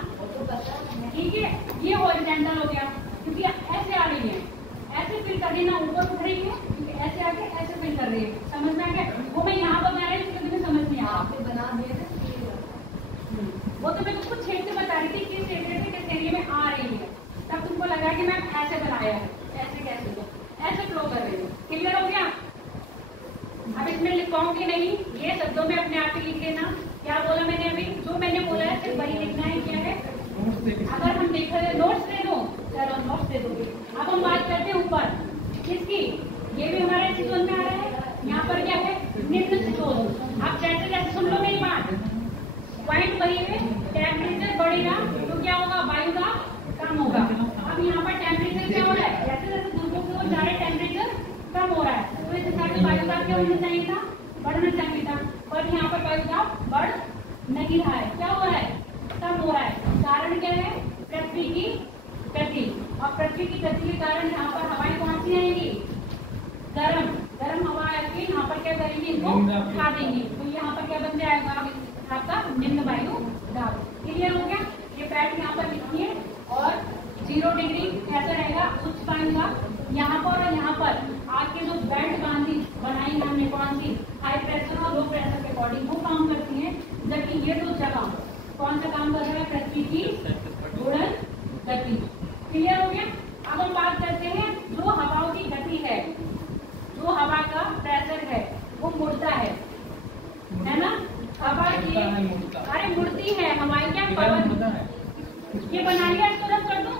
ठीक है। ये हॉरिजॉन्टल हो गया क्योंकि ऐसे आ रही है, ऐसे फिल कर रही है ना, ऊपर उठ रही है क्योंकि ऐसे आके ऐसे फिल कर रही है। समझ में आ गया? वो मैं यहाँ पर बना रही थी, तुम्हें समझ नहीं आया, आपने बना दिया था। वो तो मैं तुमको छेद से बता रही थी किस एरिया से किस एरिया में आ रही है, तब तुमको लगा कि मैं ऐसे बनाया है, ऐसे कैसे हो, ऐसे फ्लो कर रही हूँ। क्लियर हो गया? अब इसमें लिखवाऊंगी नहीं, ये शब्दों में अपने आप ही लिख लेना। क्या बोला मैंने अभी, जो मैंने बोला है सिर्फ वही लिखना है। क्या है, अगर हम देख रहे नोट्स दे दो, चलो नोट्स दे दोगे। अब हम बात करते हैं ऊपर किसकी, ये भी हमारे इसी जोन में आ रहा है। यहाँ पर क्या है, निम्न जोन। आप जैसे जैसे सुन लो मेरी बात, पॉइंट वही है, टेम्परेचर बढ़ेगा तो क्या होगा, वायु दाब कम होगा। अब यहाँ पर टेम्परेचर क्या हो रहा है, जैसे जैसे दूसरों की ओर जा रहे टेम्परेचर कम हो रहा है, तो इस हिसाब से वायु दाब क्या होना चाहिए था, बढ़ना चाहिए था, पर यहाँ पर वायु दाब बढ़ नहीं रहा है, क्या हो रहा है, कम हो रहा है। कारण क्या है, पृथ्वी की गति, और पृथ्वी की गति के कारण यहाँ पर हवाएं कौन सी आएंगी, गर्म गर्म हवा आएगी, यहाँ पर क्या करेंगी, इनको खा देंगी, तो यहाँ पर क्या बन जाएगा आपका निम्न वायु दाब। क्लियर हो गया? ये पैट यहाँ पर लिखिए, और 0 डिग्री कैसा रहेगा, उच्च वायु दाब यहाँ पर, और यहाँ पर आपके जो बेल्ट बांधी बनाई हमने कौन सी, हाई प्रेशर और लो प्रेशर के अकॉर्डिंग वो काम करती है, जबकि ये दो जगह कौन सा काम कर रहा है, पृथ्वी की घूर्णन गति। क्लियर हो गया? अब हम बात करते हैं जो हवाओं की गति है, जो हवा का प्रेशर है वो मुड़ता है ना, हवा की, अरे मुड़ती है हवाएं, क्या पवन, ये बना लिया, इसको रद्द कर दो।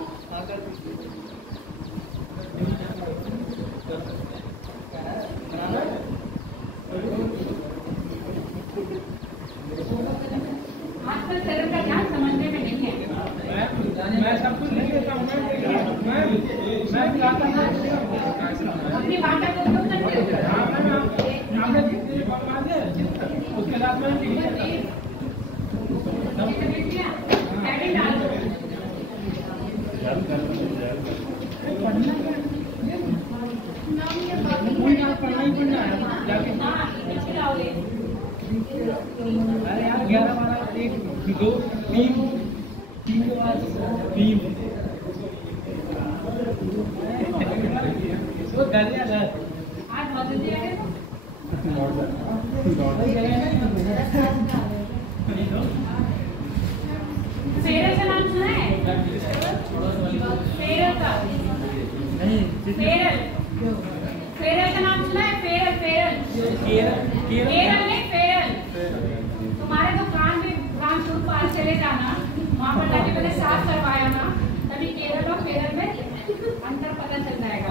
आजकल शरीर का ध्यान समझने में नहीं है। मैं सब कुछ नहीं देता हूँ, अपनी भाषा को उपयोग करते हो, उसके साथ में अरे यार 11 12 1 2 3 के बाद 3 वो गलियां है आज बहुत जल्दी आ गए। फेरल का नाम सुना है? फेरल का, फेरल, फेरल का नाम सुना है? फेरल, फेरल, केरल में फेरल। तुम्हारे तो कान में कान सुन पास चले जाना, वहाँ पर जाके पहले साफ करवाया ना, तभी केरल और फेरल में अंतर पता चल जाएगा।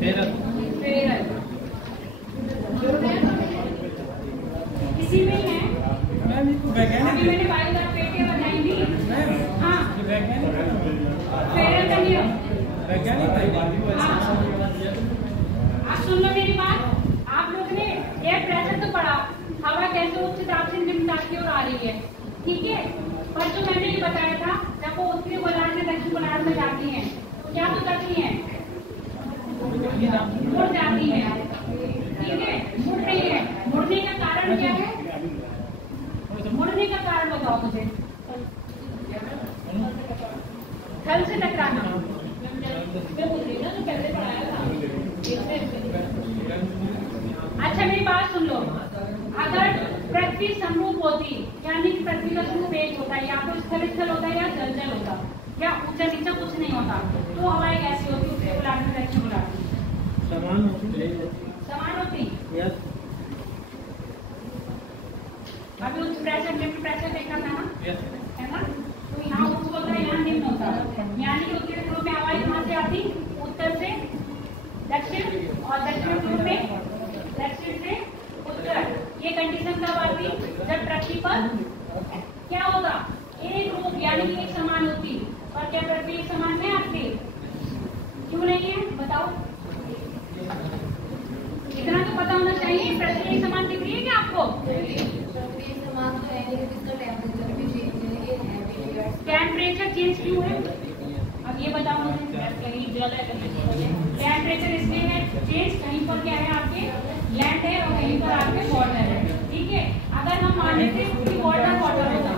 फेरल इसी में है। अभी मैंने वायु दाब पेटियां बनाई थी। हाँ, फेरल का नियम। आप सुन लो मेरी बात, आप लोग ने एयर प्रेशर तो पढ़ा, हवा कैसे उच्च दाब से निम्न दाब की ओर आ रही है, ठीक है। पर जो मैंने ये बताया था, जब वो उत्तरी गोलार्ध से दक्षिण गोलार्ध में जाती है तो क्या हो जाती है, मुड़ जाती है, ठीक है, मुड़ रही है। मुड़ने का कारण क्या है, मुड़ने का कारण बताओ मुझे। थल से टकराना, मैं बोल रही ना जो पहले पढ़ाया था। अच्छा मेरी बात सुन लो, अगर पृथ्वी समरूप होती, यानी कि पृथ्वी का स्वरूप एक होता है, या तो स्थल स्थल होता है या जल जल होता, क्या ऊंचा नीचा कुछ नहीं होता। तो हवाएं कैसी होती है, ऊपरी गोलार्ध में दक्षिण गोलार्ध में समान होती। अभी उच्च प्रेशर निम्न प्रेशर देखा था ना, है ना। तो यहाँ उच्च होता है, यहाँ निम्न होता है। यानी कि उत्तरी ध्रुव में हवाएं कहाँ से आती, उत्तर से दक्षिण, और दक्षिण ध्रुव में दक्षिण से उत्तर। ये कंडीशन कब आती, जब पृथ्वी पर क्या होगा, एक रूप यानी कि एक समान होती। और क्या पृथ्वी एक समान है आपके, क्यों नहीं है बताओ। इतना तो पता होना चाहिए, पृथ्वी एक समान दिख रही है क्या आपको। टेम्परेचर चेंज क्यों है, अब ये बताओ मुझे। टेम्परेचर इसलिए है चेंज, कहीं पर क्या है आपके लैंड है और कहीं पर आपके बॉर्डर है, ठीक है। अगर हम मान लेते हैं कि वाटर वाटर होता,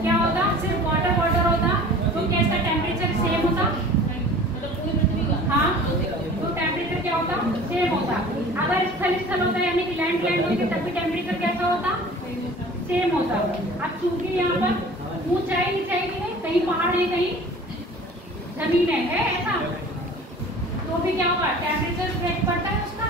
क्या होता, सिर्फ वाटर वाटर होता, तो कैसा टेम्परेचर सेम होता, हाँ, तो टेम्परेचर क्या होता, सेम होता। अगर स्थल स्थल होता यानी कि लैंड लैंड होती, तब भी टेम्परेचर कैसा होता, सेम होता। अब चूंकि यहाँ पर ऊंचाई नीचाई भी है, कहीं पहाड़ है कहीं जमीन है ऐसा, तो भी क्या होगा, टेम्परेचर इफेक्ट पड़ता है उसका।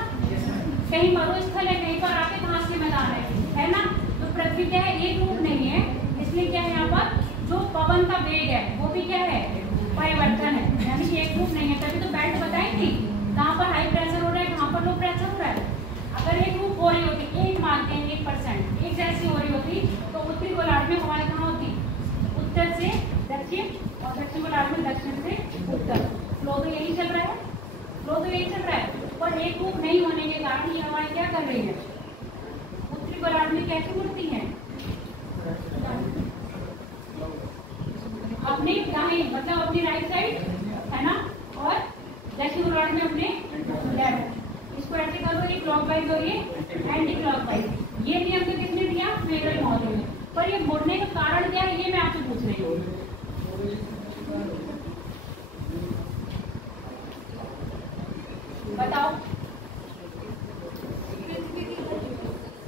कहीं मरुस्थल है, कहीं पर आके घास के मैदान है ना। तो पृथ्वी क्या है, एक रूप नहीं है, इसलिए क्या है यहाँ पर जो पवन का वेग है वो भी क्या है, परिवर्तन है, यानी कि एक रूप नहीं है। तभी तो बेल्ट बताई थी, कहाँ पर हाई प्रेशर हो रहा है, कहाँ पर लो प्रेशर हो रहा है। अगर एक रूप हो रही होती, एक मानते हैं 1% एक जैसी हो रही होती, तो उत्तरी गोलार्ध में हवाएं कहाँ होती, उत्तर से दक्षिण, और दक्षिण गोलार्ध में दक्षिण से उत्तर। फ्लो तो यही चल रहा है, फ्लो तो यही चल रहा है। पर एक रूप नहीं होने के कारण ये हवाएं क्या कर रही है, उत्तरी गोलार्ध में कैसे उड़ती है, अपने दाएं मतलब अपनी राइट साइड, है ना, और दक्षिण गोलार्ध में अपने लेफ्ट। इसको ऐसे करो, ये क्लॉकवाइज और ये एंटी क्लॉकवाइज। ये नियम तो किसने दिया, फ्लेगल मॉडल में। पर ये मुड़ने का कारण क्या है, ये मैं आपसे पूछ रही हूँ। बताओ।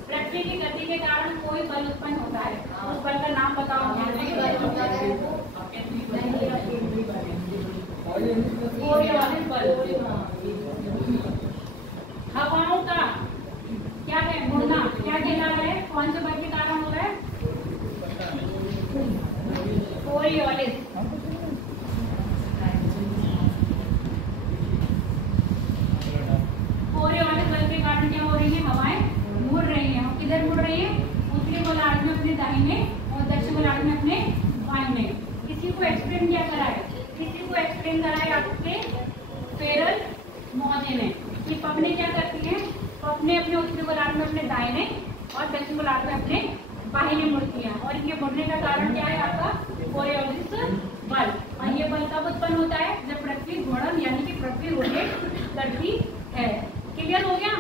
पृथ्वी की गति के कारण कोई बल उत्पन्न होता है, उस बल का नाम बताओ। हवाओं का क्या है, मुड़ना क्या कहला है, कौन से बल के कारण हो रहा है, कोरियोलिस। कोरियोलिस बल के कारण क्या हो रही है, हवाएं मुड़ रही हैं। किधर मुड़ रही है, उत्तरी गोलार्ध में अपने दाहिने और दक्षिण गोलार्ध में अपने बाएं। किसी को एक्सप्लेन क्या करा है, किसी को एक्सप्लेन करा है आपके फेरल मौजे ने, कि पवनें क्या करती हैं, पवनें अपने उत्तरी गोलार्ध में अपने दाहिने और दक्षिण गोलार्ध में अपने बाहिने मुड़ती हैं। और इनके मुड़ने का कारण क्या है, आपका कोरियोलिस बल। और ये बल कब उत्पन्न होता है, जब पृथ्वी घूर्णन यानी कि पृथ्वी रोटेट करती है। क्लियर हो गया,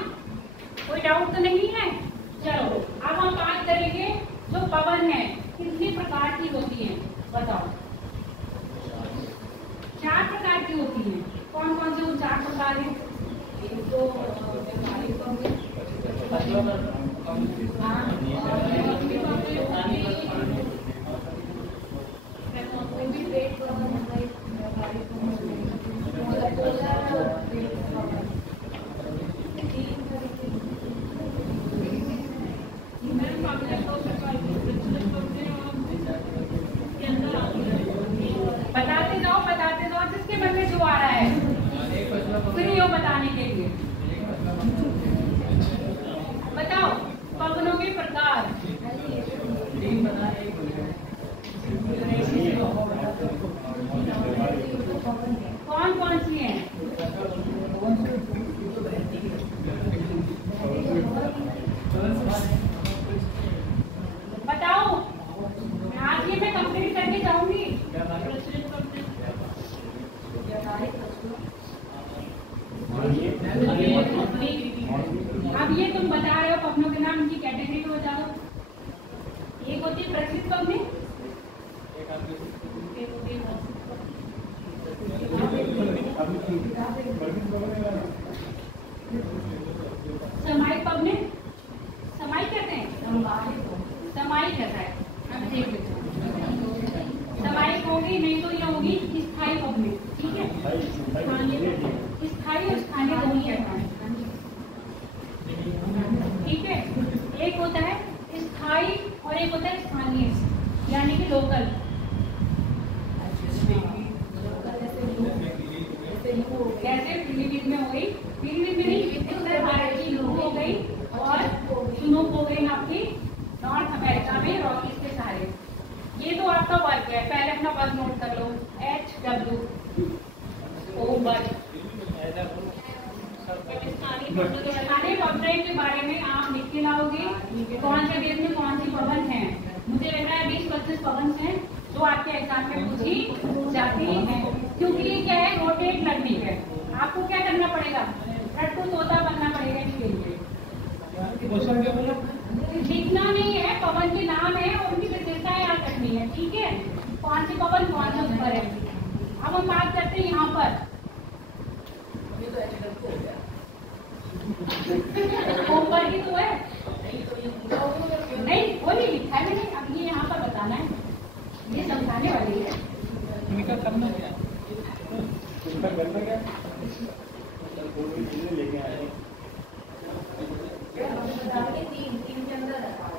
कोई डाउट तो नहीं है। चलो अब हम बात करेंगे जो पवन है कितनी प्रकार की होती है, बताओ। 4 प्रकार की होती है। कौन कौन से वो 4 प्रकार है, एक तो बताते जाओ जिसके मन में जो आ रहा है, फ्री हो बताने के लिए। बताओ पवनों के प्रकार। कौन कौन सी हैं, बताओ। आज ये मैं कंप्लीट करके जाऊंगी। अब ये तुम बता रहे हो पवनों के नाम, इनकी कैटेगरी को बता दो। एक होती है प्रचलित पवनें, समाई पवनें, समाई कहते हैं, समाई कहता है। अब देख लो समाई होगी नहीं तो ये होगी स्थायी और स्थानीय दोनों कहता है, ठीक है। एक होता है स्थायी और एक होता है स्थानीय, यानी कि लोकल। जैसे पीलीभीत में हो गई, पीलीभीत में नहीं, उत्तर भारत की लू हो गई और चुनूक हो गई आपकी नॉर्थ अमेरिका में रॉकीज के सहारे। ये तो आपका वर्क है, पहले अपना वर्क नोट कर लो, HW ओ वर्क। स्थानीय पॉपुलेशन के बारे में आप लिख के लाओगे, कौन से देश में कौन सी पवन है। मुझे लग रहा है 20-25 पवन हैं जो आपके एग्जाम में पूछी जाती है, क्योंकि ये क्या है, रोटेट लर्निंग है। आपको क्या करना पड़ेगा, रट्टू तोता बनना पड़ेगा इसके लिए। लिखना नहीं है, पवन के नाम है और उनकी विशेषताएं याद रखनी है, ठीक है। कौन सी पवन कौन सा ऊपर है। अब हम बात करते हैं यहाँ पर ऊपर ही तो है, नहीं वो नहीं लिखा है मैंने, अब ये यहाँ पर बताना है, ये समझाने वाली है। इनका करना क्या,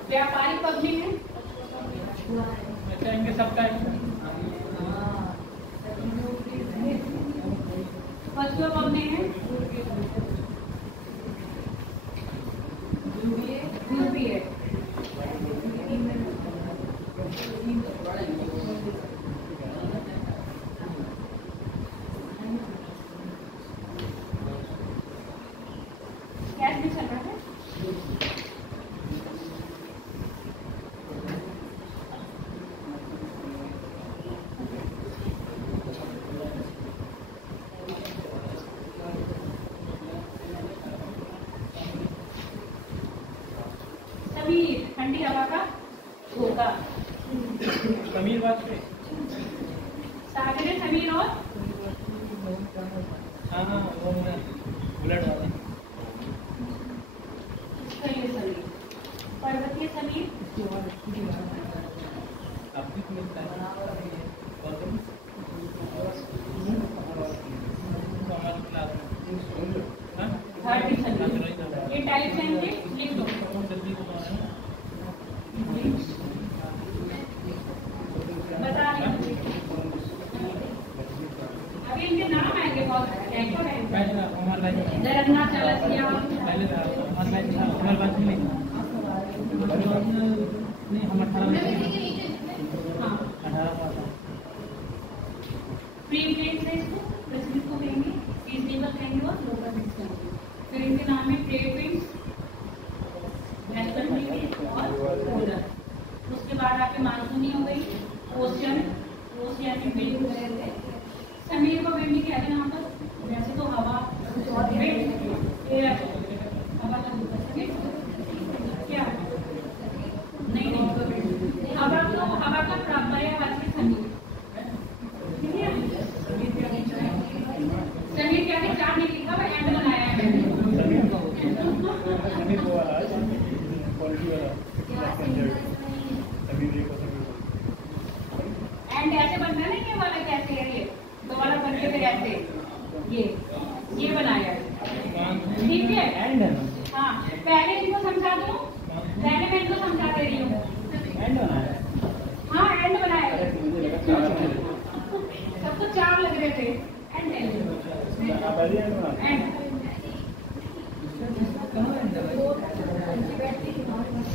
व्यापारिक पब्लिक है, अच्छा इनके सब टाइप वस्तुओं पब्लिक है, यूपी है, कैश में चल रहा है। समीर ठंडी हवा का झोंका, समीर बात पे सागरे समीर और हाँ वो बुलेट वाले स्थलीय समीर, पर्वतीय समीर, आपकी मिलता है भारतीय समीर। ये टाइप्स हैं, ये लिख दो। बता रही हूँ। अभी इनके नाम आएंगे बहुत सारे, दरंगा चलसिया, प्री प्लेट से इसको प्रेसिडेंट को कहेंगे, रीजनेबल कहेंगे और लोकल कहेंगे। फिर इनके नाम में प्लेट विंड्स, वेस्टर्न विंड और पोलर। उसके बाद आपकी मानसूनी हो गई, ओशियानिक विंड। समीर को विंड क्या है यहाँ पर, वैसे तो हवा हवा का क्या नहीं हवा का पर्यायवाची समीर। समीर क्या है, चार नहीं लिखा हुआ, एंड बनाया है एंड ऐसे बनता है ना, ये वाला कैसे है, ये दो वाला बन के फिर ऐसे ये बनाया, ठीक है। हाँ पहले इनको समझा दो, पहले मैं इनको समझा दे रही हूँ। हाँ एंड बनाया, सबको चार लग रहे थे, एंड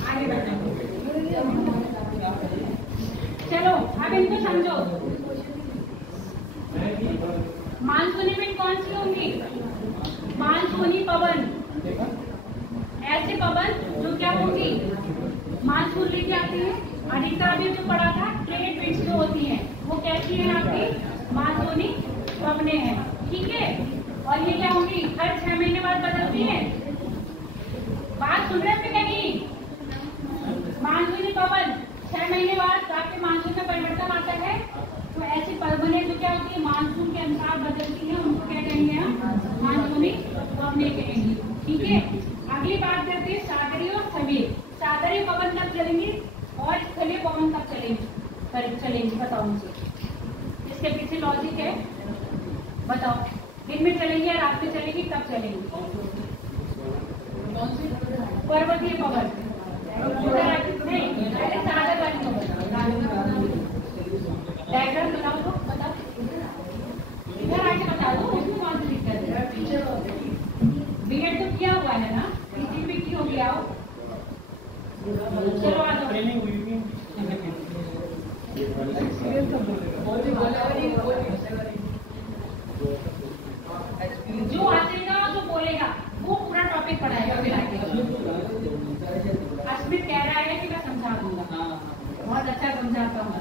आगे बैठा। चलो अब इनको समझो। मानसूनी विंड कौन सी होंगी, मानसूनी पवन, ऐसे पवन जो क्या होंगी, मानसून लेके आती है। अधिकतर अभी जो पड़ा था, ट्रेड विंड्स जो होती हैं वो कैसी है आपकी, मानसूनी पवनें हैं, ठीक है। और ये क्या होंगी, हर 6 महीने बाद बदलती है। बात सुन रहे थे नहीं, मानसूनी पवन 6 महीने बाद आपके मानसून में परिवर्तन आता है। तो ऐसी पवनें जो क्या होती है, मानसून के अनुसार बदलती हैं, उनको क्या कहेंगे हम, मानसूनी पवनें कहेंगे, ठीक है। अगली बात करते हैं सागरीय और स्थलीय। सागरीय पवन कब चलेंगे और स्थलीय पवन कब चलेंगे, बताओ मुझे। इसके पीछे लॉजिक है, बताओ दिन में चलेंगी या रात में चलेंगी, कब चलेंगी? पर्वतीय पवन नहीं, पहले सागर वाली डायग्राम बनाओ तो बताओ, इधर आके बता दो उसमें कौन सी दिक्कत है। बीएड तो किया हुआ है ना, टीचिंग भी की होगी। आओ चलो आ जाओ। जो आएगा जो बोलेगा वो पूरा टॉपिक पढ़ाएगा फिर आगे। अस्मित कह रहा है कि मैं समझा दूंगा, बहुत अच्छा समझाता हूँ।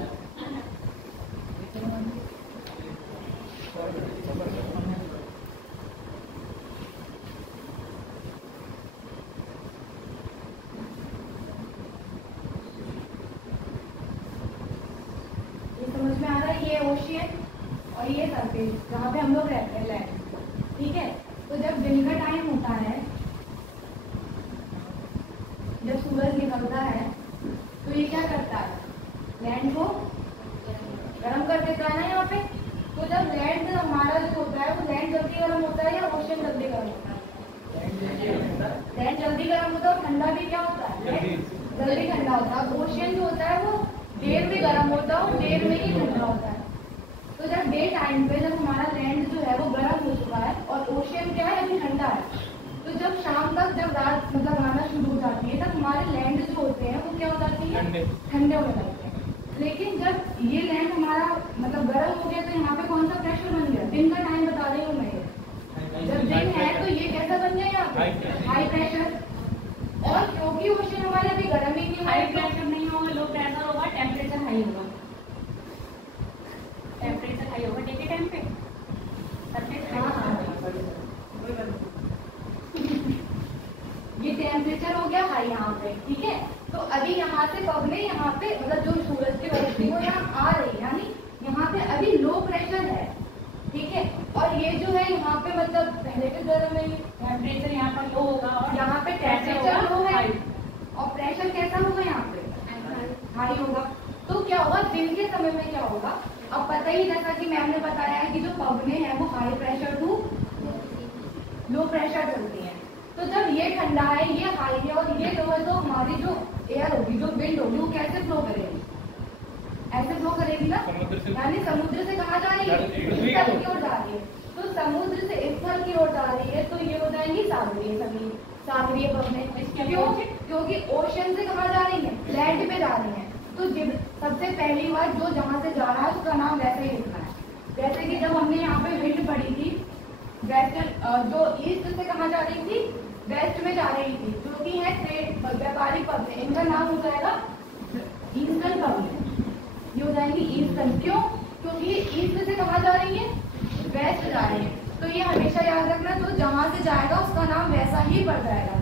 समझ में आ रहा है? ये ओशियन और ये सरफेस जहाँ पे हम लोग रहते हैं, लैंड। ठीक है, तो जब दिन का टाइम होता है, जब सूरज निकलता है, तो ये क्या करता है? लैंड को गर्म कर देता है ना यहाँ पे। तो जब लैंड हमारा जो होता है वो लैंड जल्दी गर्म होता है या ओशियन जल्दी गर्म होता है? लैंड जल्दी गर्म होता है और ठंडा भी क्या होता है? जल्दी ठंडा होता है। ओशियन जो होता है वो देर में गर्म होता है और देर में ही ठंडा होता है। तो जब डे टाइम पे जब हमारा लैंड जो है वो गर्म हो चुका है और ओशियन क्या है अभी ठंडा है, तो जब शाम तक जब रात मतलब आना शुरू हो जाती है तब हमारे लैंड जो होते हैं वो क्या हो जाती है? ठंडे हो जाते हैं। लेकिन जब ये लैंड हमारा मतलब गर्म हो गया तो यहाँ पे कौन सा प्रेशर बन गया? दिन का टाइम बता रही हूँ मैं। जब दिन है तो ये कैसा बन गया यहाँ पे? High pressure. और क्योंकि ओशियन हमारे अभी गर्म ही नहीं, हाई प्रेशर नहीं होगा, लो प्रेशर होगा, टेम्परेचर हाई होगा। टेम्परेचर हाई होगा डे के टाइम पे। ये टेम्परेचर हो गया हाई यहाँ पे। ठीक है, तो अभी यहाँ से पगले यहाँ पे मतलब जो सूरज की रोशनी वो यहाँ आ रही है, यानी यहाँ पे अभी लो प्रेशर है। ठीक है, और ये जो है यहाँ पे मतलब पहले के गर्म में टेम्परेचर यहाँ पर लो होगा और यहाँ पे टेम्परेचर लो है और प्रेशर कैसा होगा? यहाँ पे हाई होगा। तो क्या होगा दिन के समय में? क्या होगा अब पता ही, जैसा कि मैम ने बताया है कि जो पगने हैं वो high pressure to low pressure चलती हैं। तो जब ये ठंडा है, ये हाई है और ये लो है, तो हमारी जो एयर होगी, जो विंड होगी, वो कैसे फ्लो करेगी? ऐसे फ्लो करेगी ना, यानी समुद्र से कहाँ जा रही है? इस स्थल की ओर जा रही है। तो समुद्र से इस स्थल की ओर जा रही है, तो ये हो जाएंगी सागरीय, सभी सागरीय पगने। क्यों? क्योंकि ओशन से कहाँ जा रही है? लैंड पे जा रही है। तो सबसे पहली बार जो जहाँ से जा रहा है उसका नाम वैसे ही लिखना है। जैसे कि जब हमने यहाँ पे विंड पड़ी थी, वेस्टर्न जो ईस्ट से कहाँ जा रही थी? वेस्ट में जा रही थी, जो कि है ट्रेड व्यापारिक पगने। इनका नाम हो जाएगा ईस्टर्न पगने। ये हो जाएंगी ईस्टर्न। क्यों? क्योंकि ईस्ट से कहाँ जा रही है? वेस्ट जा रही है। तो ये हमेशा याद रखना, जो जहाँ से जाएगा उसका नाम वैसा ही पड़ जाएगा।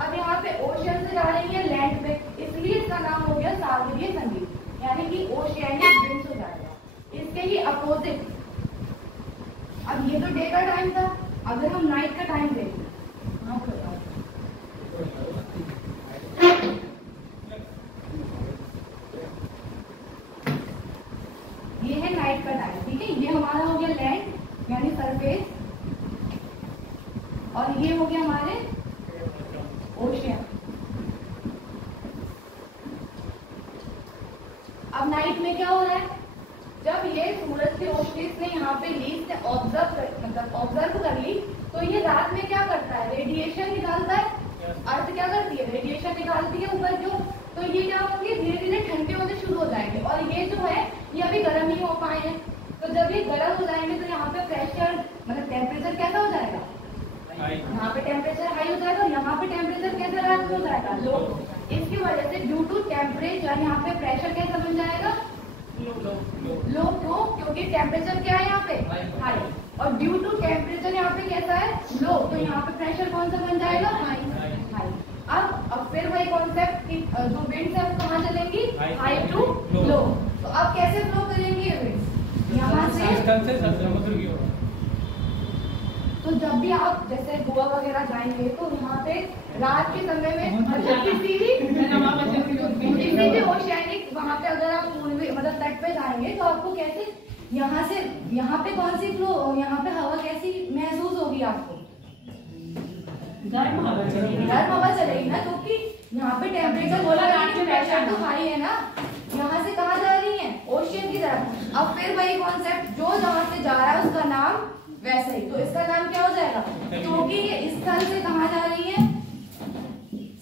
अब यहाँ पे ओशियन से जा रही है लैंड पे, इसलिए इसका नाम हो गया सागरीय संगीत, यानी कि ओशियानिक विंड्स हो जाएगा। इसके ही अपोजिट, अब ये तो डे का टाइम था, अगर हम नाइट का टाइम देखें, ये है नाइट का टाइम। ठीक है, ये हमारा हो गया लैंड यानी सरफेस, और ये हो गया हमारे ओशियन। अब नाइट में क्या हो रहा है? जब ये सूरज की रोशनी ने यहाँ पे ली, इसने ऑब्जर्व कर ली, तो ये रात में क्या करता है? रेडिएशन निकालता है। अर्थ क्या करती है? रेडिएशन निकालती है ऊपर की ओर। तो ये क्या होंगे? धीरे धीरे ठंडे होने शुरू हो जाएंगे, और ये जो है ये अभी गर्म ही हो पाए हैं। तो जब ये गर्म हो जाएंगे तो यहाँ पे प्रेशर मतलब टेम्परेचर कैसा हो जाएगा? यहाँ पे टेम्परेचर हाई हो जाएगा, और यहाँ पे टेम्परेचर कैसा रात हो जाएगा? लो। इसकी वजह से ड्यू टू टेम्परेचर यहाँ पे प्रेशर कैसा बन जाएगा? लो। क्योंकि टेम्परेचर क्या है यहाँ पे? हाई। और ड्यू टू टेम्परेचर यहाँ पे कैसा है? लो। तो यहाँ पे प्रेशर कौन सा बन जाएगा? हाई। अब फिर वही कॉन्सेप्ट की जो विंड्स है वो कहाँ चलेंगी? High to low. तो अब कैसे फ्लो करेंगी ये विंड्स? यहाँ से समुद्र की ओर। तो जब भी आप जैसे गोवा वगैरह जाएंगे तो यहाँ पे रात के समय में किसी भी ओशियानिक वहाँ पे अगर आप पूर्वी मतलब तट पे जाएंगे तो आपको कैसे यहाँ से यहाँ पे कौन सी फ्लो, यहाँ पे हवा कैसी महसूस होगी आपको? गर्म हवा चलेगी। गर्म हवा चलेगी ना, क्योंकि यहाँ पे टेम्परेचर बोला प्रेशर तो हाई है ना। यहाँ से कहाँ जा रही है? ओशियन की तरफ। अब फिर वही कॉन्सेप्ट, जो जहाँ से जा रहा है उसका नाम वैसे ही, तो इसका नाम क्या हो जाएगा? क्योंकि ये स्थल से कहाँ जा रही है?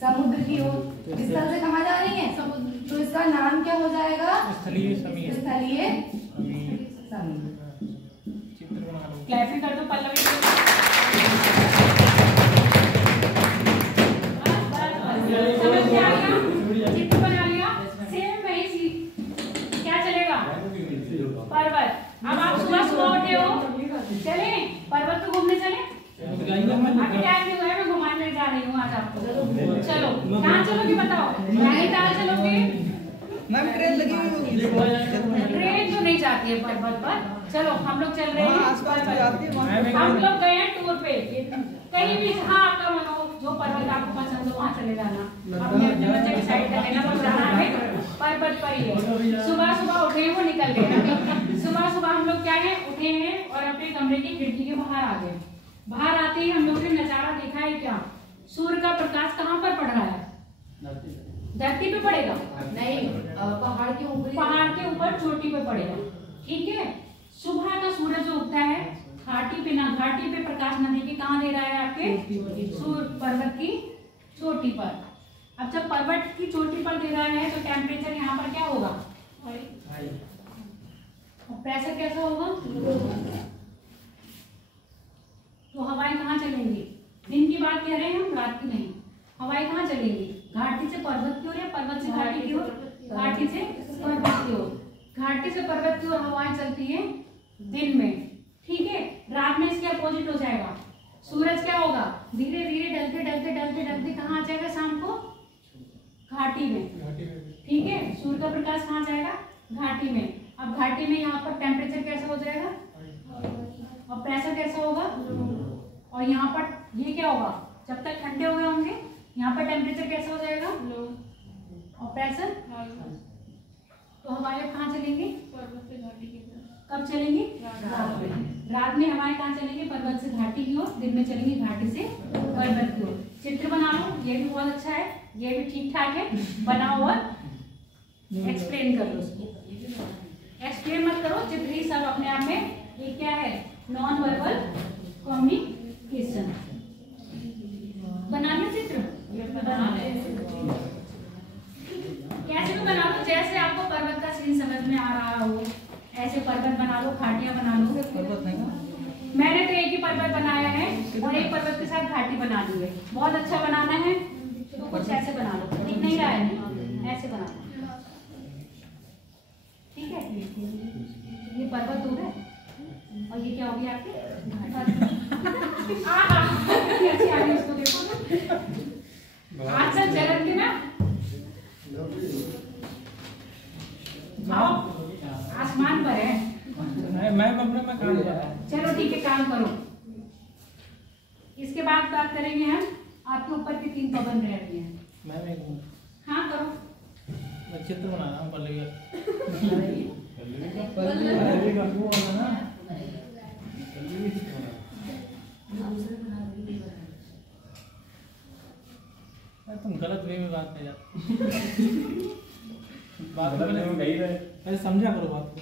समुद्र की ओर। स्थल से कहाँ जा रही है? समुद्र। तो इसका नाम क्या हो जाएगा? स्थलीय समीर। स्थलीय क्लैपिंग कर दो पल्लवी। समझ में आ गया? चित्र बना लिया। सेम वही चीज क्या चलेगा? पर्वत। अब आप सुबह सुबह उठे हो, चले पर्वत पे घूमने चले। अभी टाइम नहीं हुआ है, मैं घुमाने जा रही हूँ आज आपको। चलो कहाँ चलोगे बताओ? नैनीताल चलोगे? मैम ट्रेन लगी हुई होगी। ट्रेन तो नहीं जाती है पर्वत पर। चलो हम लोग चल रहे हैं। आसपास जाती है वहाँ। हम लोग गए हैं टूर पे, कहीं भी जहाँ आपका मन हो, जो पर्वत आपको पसंद हो वहाँ चले जाना। अपने अपने बच्चे डिसाइड कर लेना, बस जाना है पर्वत पर ही है। सुबह सुबह उठे वो निकल गए। सुबह सुबह हम लोग क्या है, उठे हैं और अपने कमरे की खिड़की के बाहर आ गए। बाहर आते ही हम लोगों ने नजारा देखा है क्या? सूर्य का प्रकाश कहाँ पर पड़ रहा है? धरती पे पड़ेगा नहीं, पहाड़ के ऊपर चोटी पे पड़ेगा। ठीक है, सुबह का सूरज जो उगता है घाटी पे ना, घाटी पे प्रकाश नदी के कहाँ दे रहा है? आपके सूर्य पर्वत की चोटी पर। अब जब पर्वत की चोटी पर दे रहा है तो टेम्परेचर यहाँ पर क्या होगा? प्रेशर कैसा होगा? तो हवाएं कहाँ चलेंगी? दिन की बात कह रहे हैं हम, रात की नहीं। हवाएं कहाँ चलेंगी? घाटी से पर्वत की ओर या पर्वत से घाटी की ओर? घाटी से पर्वत की ओर। घाटी से पर्वत की ओर हवाएं चलती हैं दिन में। ठीक है, रात में इसके अपोजिट हो जाएगा। सूरज क्या होगा? धीरे धीरे ढलते ढलते ढलते ढलते कहाँ आ जाएगा? शाम को घाटी में। ठीक है, सूर्य का प्रकाश कहाँ जाएगा? घाटी में। अब घाटी में यहाँ पर टेम्परेचर कैसा हो जाएगा और प्रेशर कैसा होगा? और यहाँ पर ये क्या होगा? जब तक ठंडे हो गए होंगे यहाँ पर टेम्परेचर कैसा हो जाएगा? और प्रेशर। तो हवाएं कहाँ चलेंगी? कब चलेंगी? रात में हवाएं कहाँ चलेंगी? पर्वत से घाटी की ओर। दिन में चलेंगी घाटी से पर्वत की ओर। चित्र बना लो, ये भी बहुत अच्छा है, ये भी ठीक ठाक है। बनाओ और एक्सप्लेन कर लो उसको। एक्सप्लेन मत करो, चित्र ही सब अपने आप में। ये क्या है? Non verbal communication. बना लो चित्र। कैसे तो बना लो, जैसे आपको पर्वत का सीन समझ में आ रहा हो ऐसे पर्वत बना लो, घाटियां बना लो। मैंने तो एक ही पर्वत बनाया है और एक पर्वत के साथ घाटी बना दी है। बहुत अच्छा बनाना है तो कुछ ऐसे बना लो। ठीक नहीं रहा है, ऐसे बना लो। ठीक है, ये पर्वत दूर है और ये क्या होगी आपके? कैसे आ रही उसको देखो। आजकल जलन के ना आओ, आसमान पर है। मैं कमरे में काम कर रहा हूँ। चलो ठीक है, काम करो। इसके बाद बात करेंगे हम आपके ऊपर की 3 पाबंद रह रही हैं। हाँ करो। मैं चित्र बना रहा हूँ पल्लवी तुम गलत वे में बात नहीं जाती। बात पहले समझा करो बात को।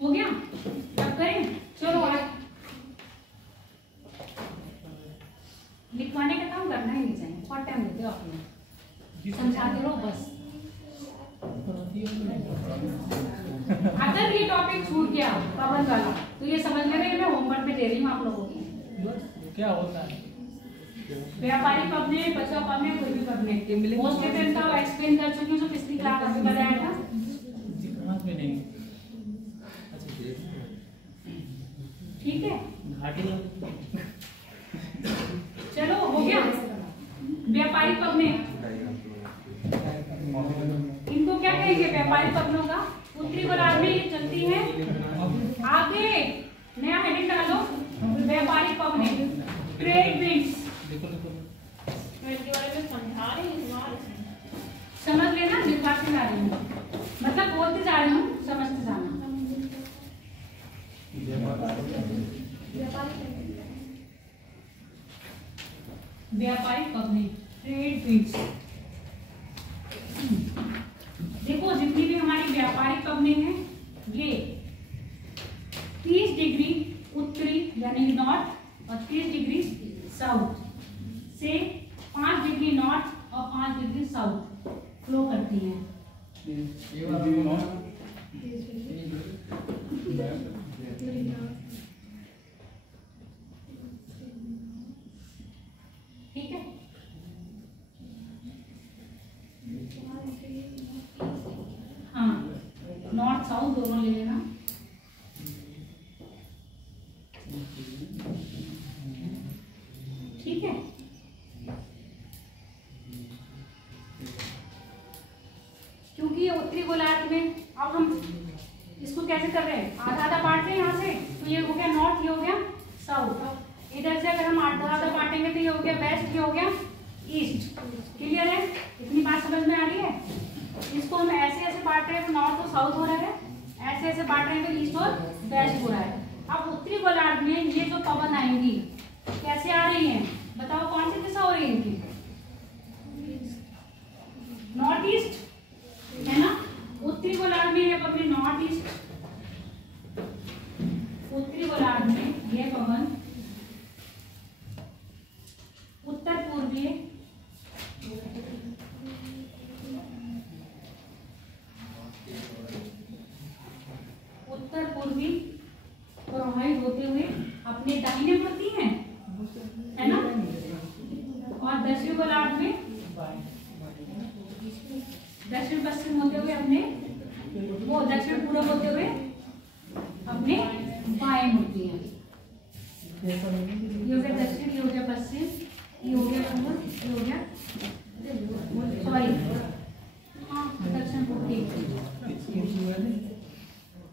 हो गया? अब करें? चलो लिखवाने का काम करना ही नहीं चाहिए। बहुत टाइम देते हो आपने, समझाते रहो बस। अगर ये टॉपिक छूट गया पाबंद वाला तो ये समझ लेना मैं होमवर्क में दे रही हूँ आप लोगों को। क्या होता है? व्यापारी पबने, बचाव पबने, कोई भी पबने मोस्ट डिफरेंट का एक्सप्लेन कर चुकी हूँ जो पिछली क्लास में बताया था। नहीं ठीक है, घाटी व्यापारिक पवने, इनको क्या कहेंगे? व्यापारिक पवनों का। उत्तरी गोलार्ध में ये चलती है। आगे नया हेडिंग डालो, व्यापारिक पवने, ट्रेड विंड्स। समझ लेना, निर्वात से ला रही हूँ, मतलब बोलते जा रही हूँ, समझते जाना। व्यापारिक पवने, ट्रेड विंड्स। देखो जितनी भी हमारी व्यापारिक पवने हैं ये 30 डिग्री उत्तरी यानी नॉर्थ और 30 डिग्री साउथ से 5 डिग्री नॉर्थ और 5 डिग्री साउथ फ्लो करती हैं। ठीक है, हाँ नॉर्थ साउथ दोनों ले लेना। ठीक है, क्योंकि ये उत्तरी गोलार्ध में, अब हम इसको कैसे कर रहे हैं? आधा आधा बांटते हैं यहाँ से, तो ये हो गया नॉर्थ, ये हो गया साउथ। इधर से अगर हम आधा आधा बांटेंगे तो ये हो गया वेस्ट, ये हो गया ईस्ट। क्लियर है? इतनी बात समझ में आ रही है? इसको हम ऐसे ऐसे बांट रहे हैं तो नॉर्थ और साउथ हो रहा है, ऐसे ऐसे बांट रहे हैं तो ईस्ट और वेस्ट हो रहा है। अब उत्तरी गोलार्ध में ये जो पवन आएंगी कैसे आ रही हैं? बताओ कौन सी दिशा हो रही है इनकी? नॉर्थ ईस्ट है ना। उत्तरी गोलार्ध में ये पवन नॉर्थ ईस्ट, उत्तरी गोलार्ध में ये पवन उत्तर पूर्वीय उत्तर पूर्वी प्रवाहित होते हुए अपने दाहिने मुड़ती हैं, है ना। और दक्षिण गोलार्ध में दक्षिण पश्चिम होते हुए अपने वो दक्षिण पूर्व होते हुए अपने बाएं मुड़ती हैं। ये हो गया दक्षिण, ये हो गया पश्चिम, ये हो गया पूर्व, ये हो गया सॉरी हाँ दक्षिण पूर्वी।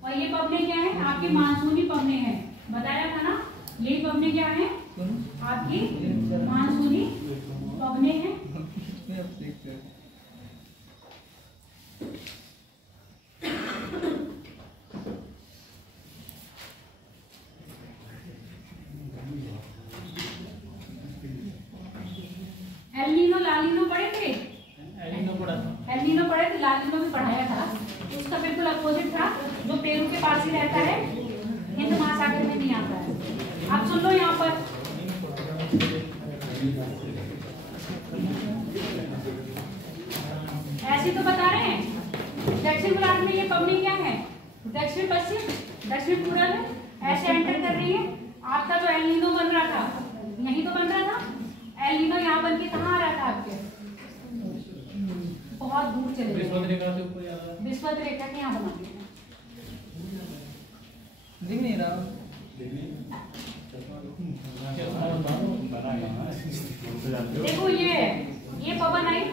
और ये पवने क्या है? आपकी मानसूनी पवने हैं, बताया था ना। यही पवने क्या है? आपकी मानसूनी पवने हैं। एलनीनो लालीनो पढ़े थे? एलनीनो पढ़ा था। एलनीनो पढ़े थे, लालीनो भी पढ़ाया था। उसका बिल्कुल अपोजिट था, जो पेरू के पास ही रहता है, हिंद महासागर में नहीं आता है। आप सुन लो यहाँ पर, ऐसे तो बता रहे हैं। दक्षिण गोलार्ध में ये पवनी क्या है? दक्षिण पश्चिम, दक्षिण पूर्व में ऐसे एंटर कर रही है। आपका जो एलनीनो बन रहा था यही तो बन रहा था। एलनीनो यहाँ बन के कहाँ आ रहा था आपके? बहुत दूर चले गए। विश्वत रेखा के यहाँ बना दिख नहीं रहा। देखो ये पवन आई,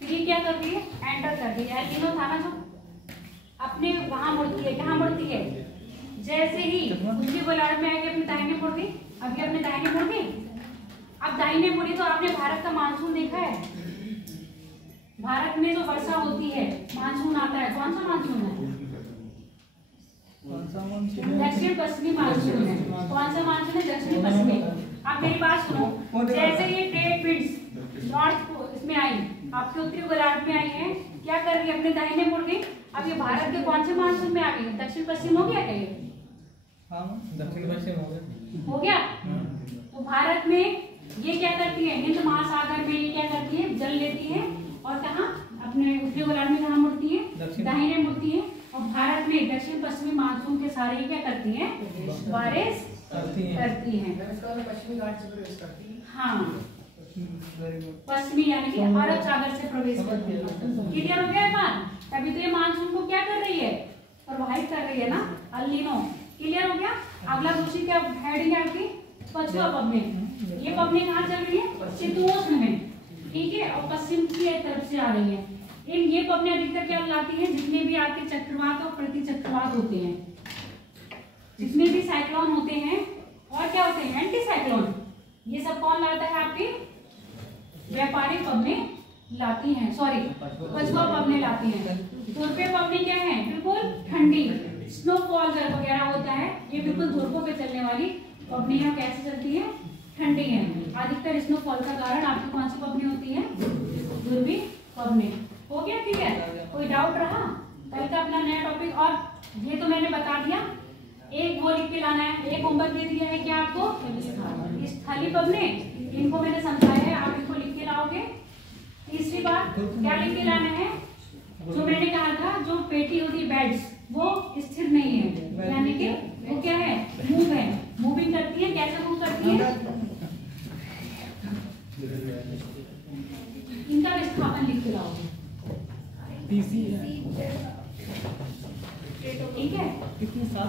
फिर ये क्या कर रही है? एंटर कर रही है। एलनीनो था ना जो अपने वहां मुड़ती है, कहाँ मुड़ती है? जैसे ही उत्तरी गोलार्ध में आएगी अपने दाहिने मुड़ गई, अभी अपने दाहिने मुड़ गई। अब दाहिने मुड़ी तो आपने भारत का मानसून देखा है। भारत में जो वर्षा होती है, मानसून आता है, कौन सा मानसून है? दक्षिण पश्चिमी मानसून है। कौन सा मानसून है? दक्षिण पश्चिमी। आप मेरी बात सुनो, जैसे ये ट्रेड विंड्स नॉर्थ इसमें आई, आपके उत्तरी गोलार्ध में आई है, क्या कर रही है? अपने दाहिने मुड़ गई। अब ये भारत के कौन से मानसून में आ गई? दक्षिण पश्चिम हो गया क्या ये? दक्षिण पश्चिम हो गया। तो भारत में ये क्या करती है? हिंद महासागर में ये क्या करती है? जल लेती है और कहाँ? अपने उत्तरी गोलार्ध में कहाँ मुड़ती है? दाहिने मुड़ती है। और भारत में दक्षिण पश्चिमी मानसून के सारे क्या करती हैं? बारिश करती हैं। पश्चिमी घाट से प्रवेश करती है। हाँ, पश्चिमी यानी कि अरब सागर से प्रवेश करती है। क्लियर हो गया बात? तभी तो ये मानसून को क्या कर रही है? प्रवाहित कर रही है ना, एलनीनो। क्लियर हो गया? अगला दूसरी क्या हेडिंग है आपकी? पछुआ पवने। ये पवने कहाँ चल रही है? शीतोष्ण में। ठीक है, और पश्चिम की तरफ से आ रही है। इन ये पवने अधिकतर क्या लाती है, जितने भी आपके चक्रवात और प्रति चक्रवात होते हैं, जितने भी साइक्लोन होते हैं और क्या होते हैं एंटी साइक्लोन, ये सब कौन लाता है, आपके व्यापारिक पवने लाती हैं, सॉरी पछुआ पवने लाती हैं। ध्रुवीय पवने क्या है, बिल्कुल ठंडी, स्नोफॉल वगैरह होता है, ये बिल्कुल ध्रुवों पे चलने वाली पवनियां कैसे चलती है, ठंडी है। अधिकतर स्नोफॉल का कारण आपकी कौन सी पवनी होती है, ध्रुवीय पवने। हो गया क्लियर, कोई डाउट रहा? कल का अपना नया टॉपिक, और ये तो मैंने बता दिया, एक वो लिख के लाना है, एक होमवर्क दे दिया है क्या आपको, स्थलीय पवने, इनको मैंने समझाया है, आप इनको लिख के लाओगे। तीसरी बात क्या लिख के लाना है, जो मैंने कहा था जो पेटी होती है बेड्स, वो स्थिर नहीं है, यानी कि वो क्या है, मूव है, मूविंग करती है। कैसे मूव करती है, इनका विस्थापन लिख के लाओगे, ठीक है। कितने साल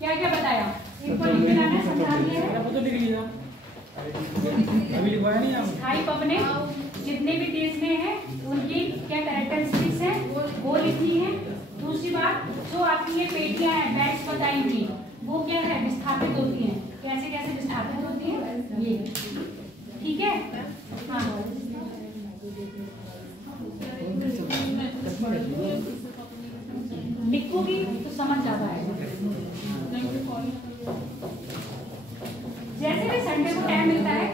क्या क्या बताया, इनको लिख के लाना है, समझा दिया है। तो लिख लिया, अभी लिखवाया नहीं आप? स्थायी पवने जितने भी देश में है उनकी क्या कैरेक्टरिस्टिक्स है वो लिखनी है। दूसरी बात, जो आपकी ये पेटियां हैं बैग्स बताई थी, वो क्या है, विस्थापित होती हैं। कैसे कैसे विस्थापित होती है ये, ठीक है। हाँ, लिखोगी तो समझ ज्यादा आएगा। जैसे भी संडे को टाइम मिलता है